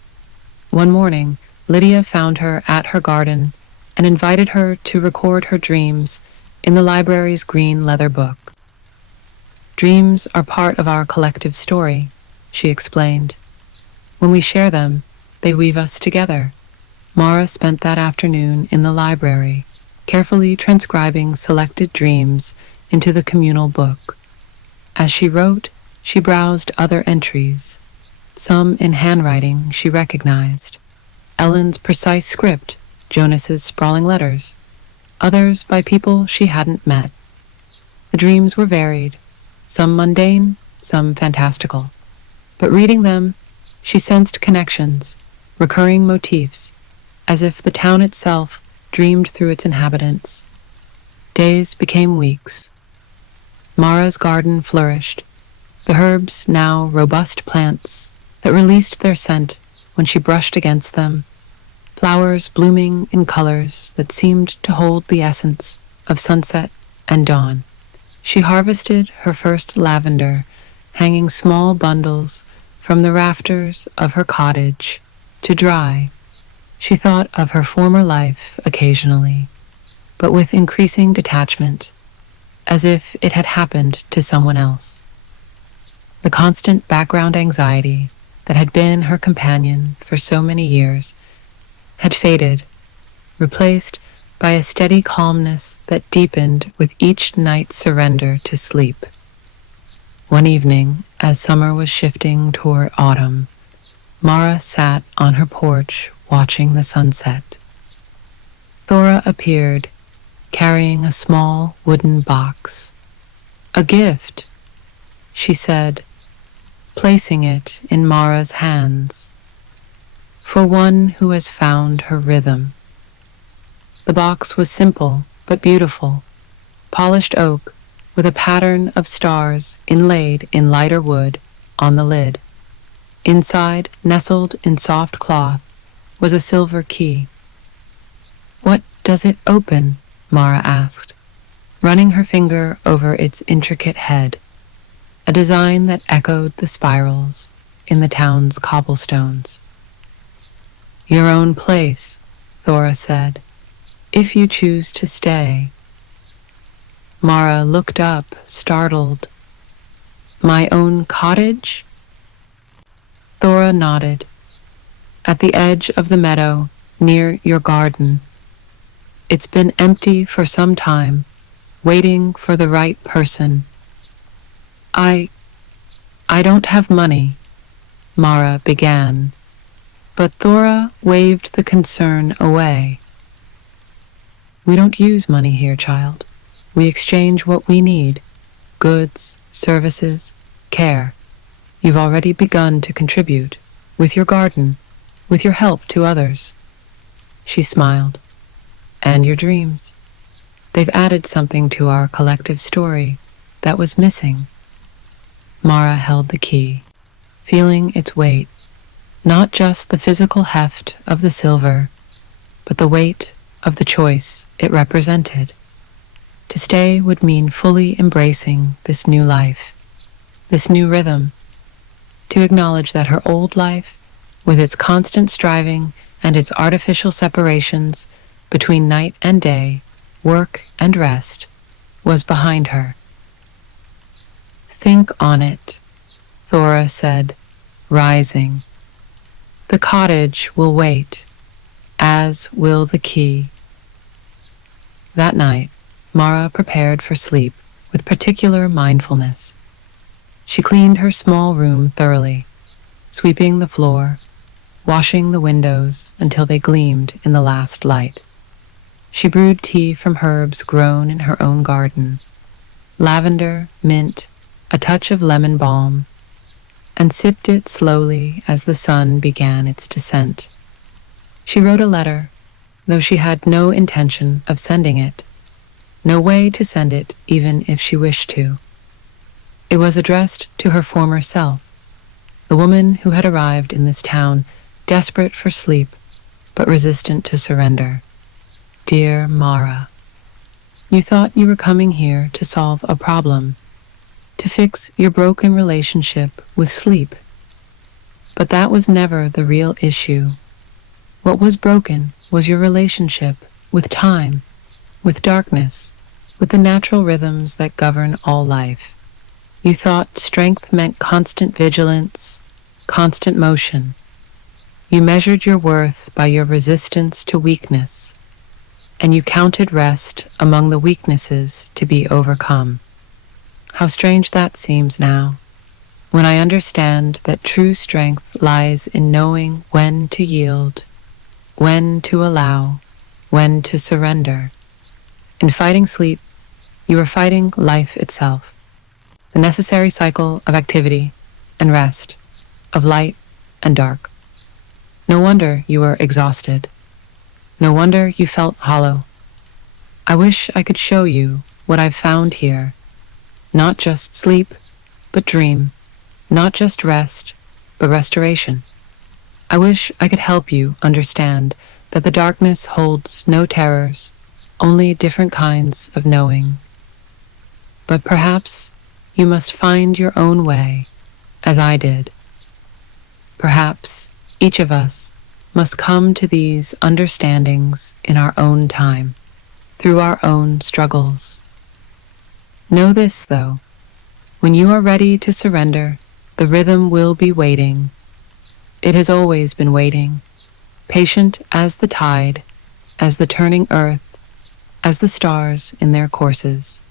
One morning, Lydia found her at her garden and invited her to record her dreams in the library's green leather book. Dreams are part of our collective story, she explained. When we share them, they weave us together. Mara spent that afternoon in the library, carefully transcribing selected dreams into the communal book. As she wrote, she browsed other entries, some in handwriting she recognized, Ellen's precise script, Jonas's sprawling letters, others by people she hadn't met. The dreams were varied, some mundane, some fantastical. But reading them, she sensed connections, recurring motifs, as if the town itself dreamed through its inhabitants. Days became weeks. Mara's garden flourished, the herbs now robust plants that released their scent when she brushed against them, flowers blooming in colors that seemed to hold the essence of sunset and dawn. She harvested her first lavender, hanging small bundles from the rafters of her cottage to dry. She thought of her former life occasionally, but with increasing detachment, as if it had happened to someone else. The constant background anxiety that had been her companion for so many years had faded, replaced by a steady calmness that deepened with each night's surrender to sleep. One evening, as summer was shifting toward autumn, Mara sat on her porch watching the sunset. Thora appeared, carrying a small wooden box. "A gift," she said, placing it in Mara's hands. "For one who has found her rhythm." The box was simple but beautiful, polished oak with a pattern of stars inlaid in lighter wood on the lid. Inside, nestled in soft cloth, was a silver key. "What does it open?" Mara asked, running her finger over its intricate head, a design that echoed the spirals in the town's cobblestones. "Your own place," Thora said, "if you choose to stay." Mara looked up, startled. "My own cottage?" Thora nodded. "At the edge of the meadow, near your garden. It's been empty for some time, waiting for the right person." I don't have money," Mara began, but Thora waved the concern away. "We don't use money here, child. We exchange what we need: goods, services, care. You've already begun to contribute, with your garden, with your help to others." She smiled. "And your dreams. They've added something to our collective story that was missing." Mara held the key, feeling its weight, not just the physical heft of the silver, but the weight of the choice it represented. To stay would mean fully embracing this new life, this new rhythm, to acknowledge that her old life, with its constant striving and its artificial separations between night and day, work and rest, was behind her. "Think on it," Thora said, rising. "The cottage will wait, as will the key." That night, Mara prepared for sleep with particular mindfulness. She cleaned her small room thoroughly, sweeping the floor, washing the windows until they gleamed in the last light. She brewed tea from herbs grown in her own garden, lavender, mint, a touch of lemon balm, and sipped it slowly as the sun began its descent. She wrote a letter, though she had no intention of sending it, no way to send it even if she wished to. It was addressed to her former self, the woman who had arrived in this town, desperate for sleep, but resistant to surrender. Dear Mara, you thought you were coming here to solve a problem, to fix your broken relationship with sleep. But that was never the real issue. What was broken was your relationship with time, with darkness, with the natural rhythms that govern all life. You thought strength meant constant vigilance, constant motion. You measured your worth by your resistance to weakness, and you counted rest among the weaknesses to be overcome. How strange that seems now, when I understand that true strength lies in knowing when to yield, when to allow, when to surrender. In fighting sleep, you are fighting life itself, the necessary cycle of activity and rest, of light and dark. No wonder you were exhausted. No wonder you felt hollow. I wish I could show you what I've found here. Not just sleep, but dream. Not just rest, but restoration. I wish I could help you understand that the darkness holds no terrors, only different kinds of knowing. But perhaps you must find your own way, as I did. Perhaps each of us must come to these understandings in our own time, through our own struggles. Know this, though, when you are ready to surrender, the rhythm will be waiting. It has always been waiting, patient as the tide, as the turning earth, as the stars in their courses.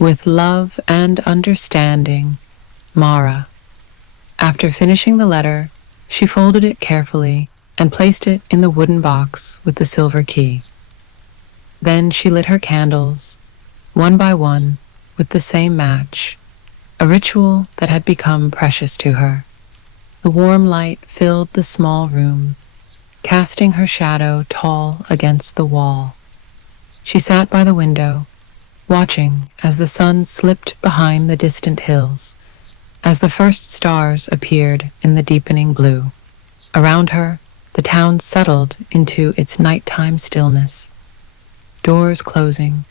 With love and understanding, Mara. After finishing the letter, she folded it carefully and placed it in the wooden box with the silver key. Then she lit her candles, one by one, with the same match, a ritual that had become precious to her. The warm light filled the small room, casting her shadow tall against the wall. She sat by the window, watching as the sun slipped behind the distant hills, as the first stars appeared in the deepening blue. Around her, the town settled into its nighttime stillness. Doors closing,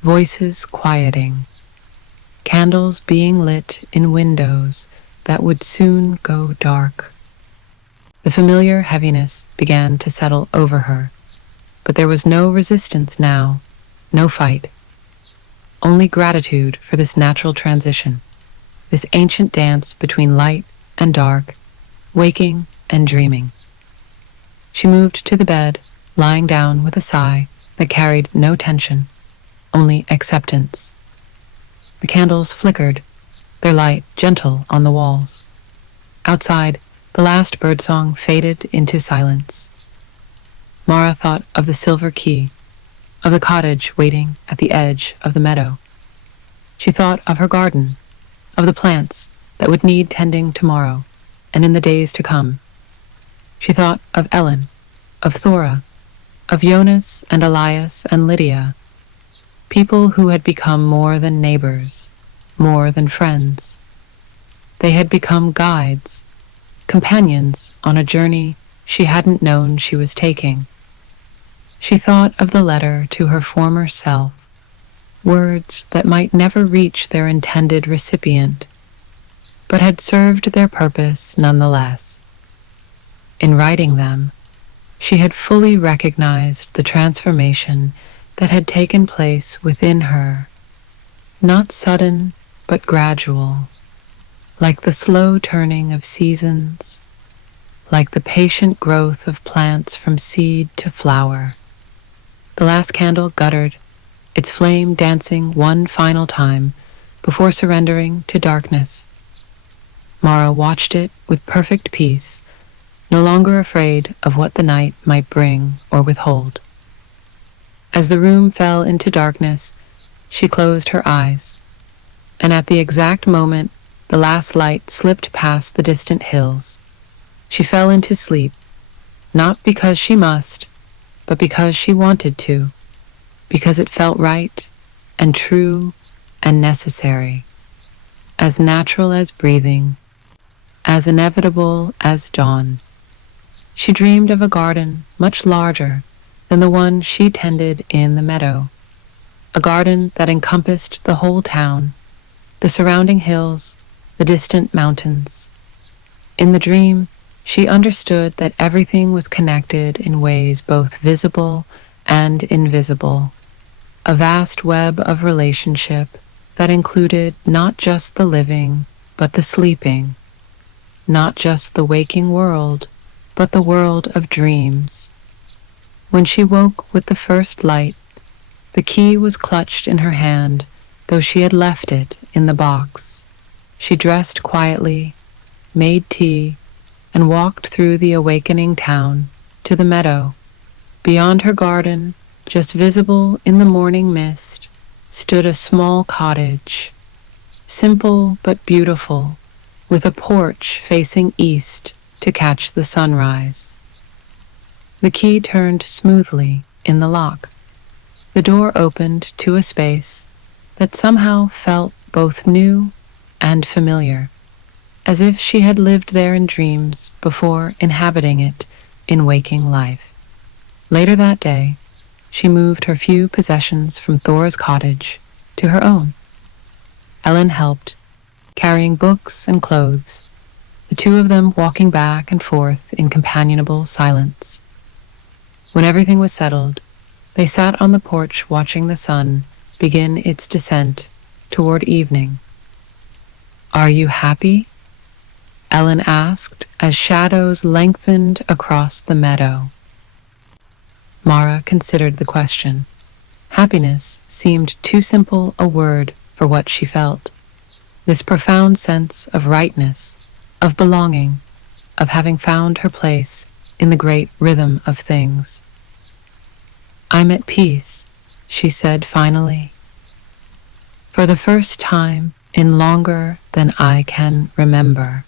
voices quieting, candles being lit in windows that would soon go dark. The familiar heaviness began to settle over her, but there was no resistance now, no fight. Only gratitude for this natural transition, this ancient dance between light and dark, waking and dreaming. She moved to the bed, lying down with a sigh that carried no tension, only acceptance. The candles flickered, their light gentle on the walls. Outside, the last birdsong faded into silence. Mara thought of the silver key, of the cottage waiting at the edge of the meadow. She thought of her garden, of the plants that would need tending tomorrow and in the days to come. She thought of Ellen, of Thora, of Jonas and Elias and Lydia, people who had become more than neighbors, more than friends. They had become guides, companions on a journey she hadn't known she was taking. She thought of the letter to her former self, words that might never reach their intended recipient, but had served their purpose nonetheless. In writing them, she had fully recognized the transformation that had taken place within her, not sudden but gradual, like the slow turning of seasons, like the patient growth of plants from seed to flower. The last candle guttered, its flame dancing one final time before surrendering to darkness. Mara watched it with perfect peace, no longer afraid of what the night might bring or withhold. As the room fell into darkness, she closed her eyes, and at the exact moment the last light slipped past the distant hills, she fell into sleep, not because she must, but because she wanted to, because it felt right and true and necessary, as natural as breathing, as inevitable as dawn. She dreamed of a garden much larger than the one she tended in the meadow, a garden that encompassed the whole town, the surrounding hills, the distant mountains. In the dream, she understood that everything was connected in ways both visible and invisible, a vast web of relationship that included not just the living, but the sleeping, not just the waking world, but the world of dreams. When she woke with the first light, the key was clutched in her hand, though she had left it in the box. She dressed quietly, made tea, and walked through the awakening town to the meadow. Beyond her garden, just visible in the morning mist, stood a small cottage, simple but beautiful, with a porch facing east to catch the sunrise. The key turned smoothly in the lock. The door opened to a space that somehow felt both new and familiar, as if she had lived there in dreams before inhabiting it in waking life. Later that day, she moved her few possessions from Thor's cottage to her own. Ellen helped, carrying books and clothes, the two of them walking back and forth in companionable silence. When everything was settled, they sat on the porch watching the sun begin its descent toward evening. "Are you happy?" Ellen asked as shadows lengthened across the meadow. Mara considered the question. Happiness seemed too simple a word for what she felt. This profound sense of rightness, of belonging, of having found her place in the great rhythm of things. "I'm at peace," she said finally. "For the first time in longer than I can remember."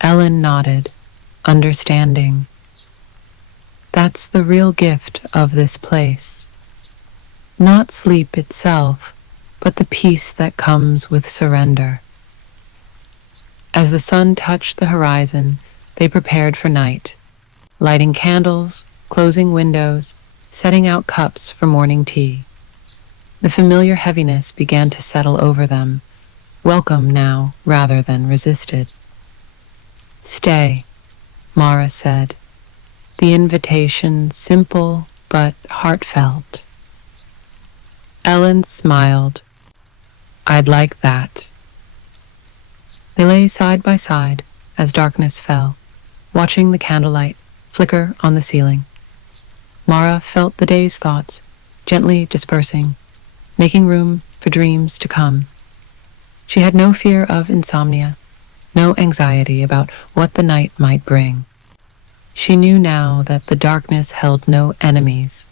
Ellen nodded, understanding. That's the real gift of this place. Not sleep itself, but the peace that comes with surrender. As the sun touched the horizon, they prepared for night, lighting candles, closing windows, setting out cups for morning tea. The familiar heaviness began to settle over them, welcome now rather than resisted. "Stay," Mara said, the invitation simple but heartfelt. Ellen smiled. "I'd like that." They lay side by side as darkness fell, watching the candlelight flicker on the ceiling. Mara felt the day's thoughts gently dispersing, making room for dreams to come. She had no fear of insomnia, no anxiety about what the night might bring. She knew now that the darkness held no enemies,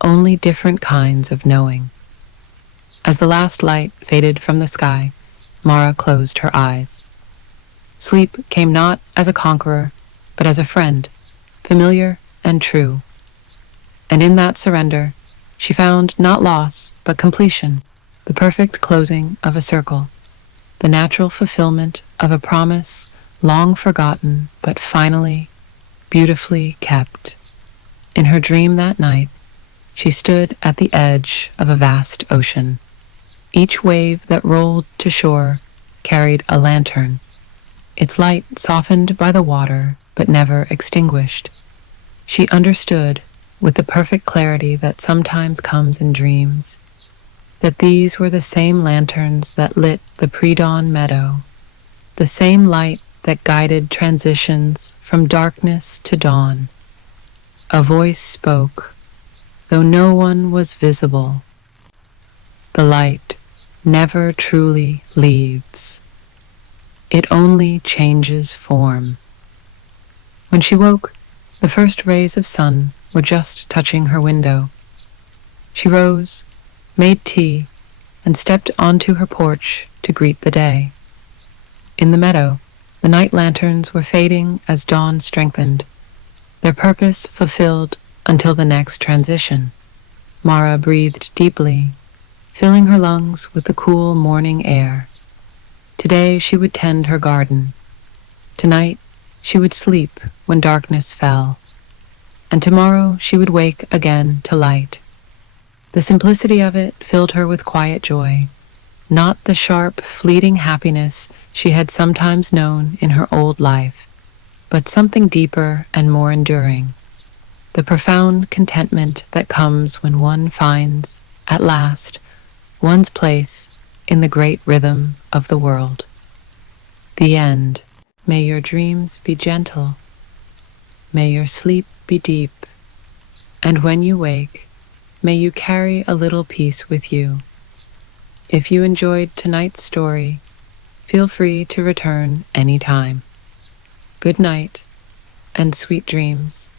only different kinds of knowing. As the last light faded from the sky, Mara closed her eyes. Sleep came not as a conqueror, but as a friend, familiar and true. And in that surrender, she found not loss, but completion, the perfect closing of a circle, the natural fulfillment of a promise long forgotten, but finally, beautifully kept. In her dream that night, she stood at the edge of a vast ocean. Each wave that rolled to shore carried a lantern, its light softened by the water, but never extinguished. She understood, with the perfect clarity that sometimes comes in dreams, that these were the same lanterns that lit the pre-dawn meadow, the same light that guided transitions from darkness to dawn. A voice spoke, though no one was visible. The light never truly leaves. It only changes form. When she woke, the first rays of sun were just touching her window. She rose, made tea, and stepped onto her porch to greet the day. In the meadow, the night lanterns were fading as dawn strengthened, their purpose fulfilled until the next transition. Mara breathed deeply, filling her lungs with the cool morning air. Today she would tend her garden. Tonight she would sleep when darkness fell. And tomorrow she would wake again to light. The simplicity of it filled her with quiet joy, not the sharp, fleeting happiness she had sometimes known in her old life, but something deeper and more enduring, the profound contentment that comes when one finds, at last, one's place in the great rhythm of the world. The end. May your dreams be gentle. May your sleep be deep. And when you wake, may you carry a little peace with you. If you enjoyed tonight's story, feel free to return anytime. Good night and sweet dreams.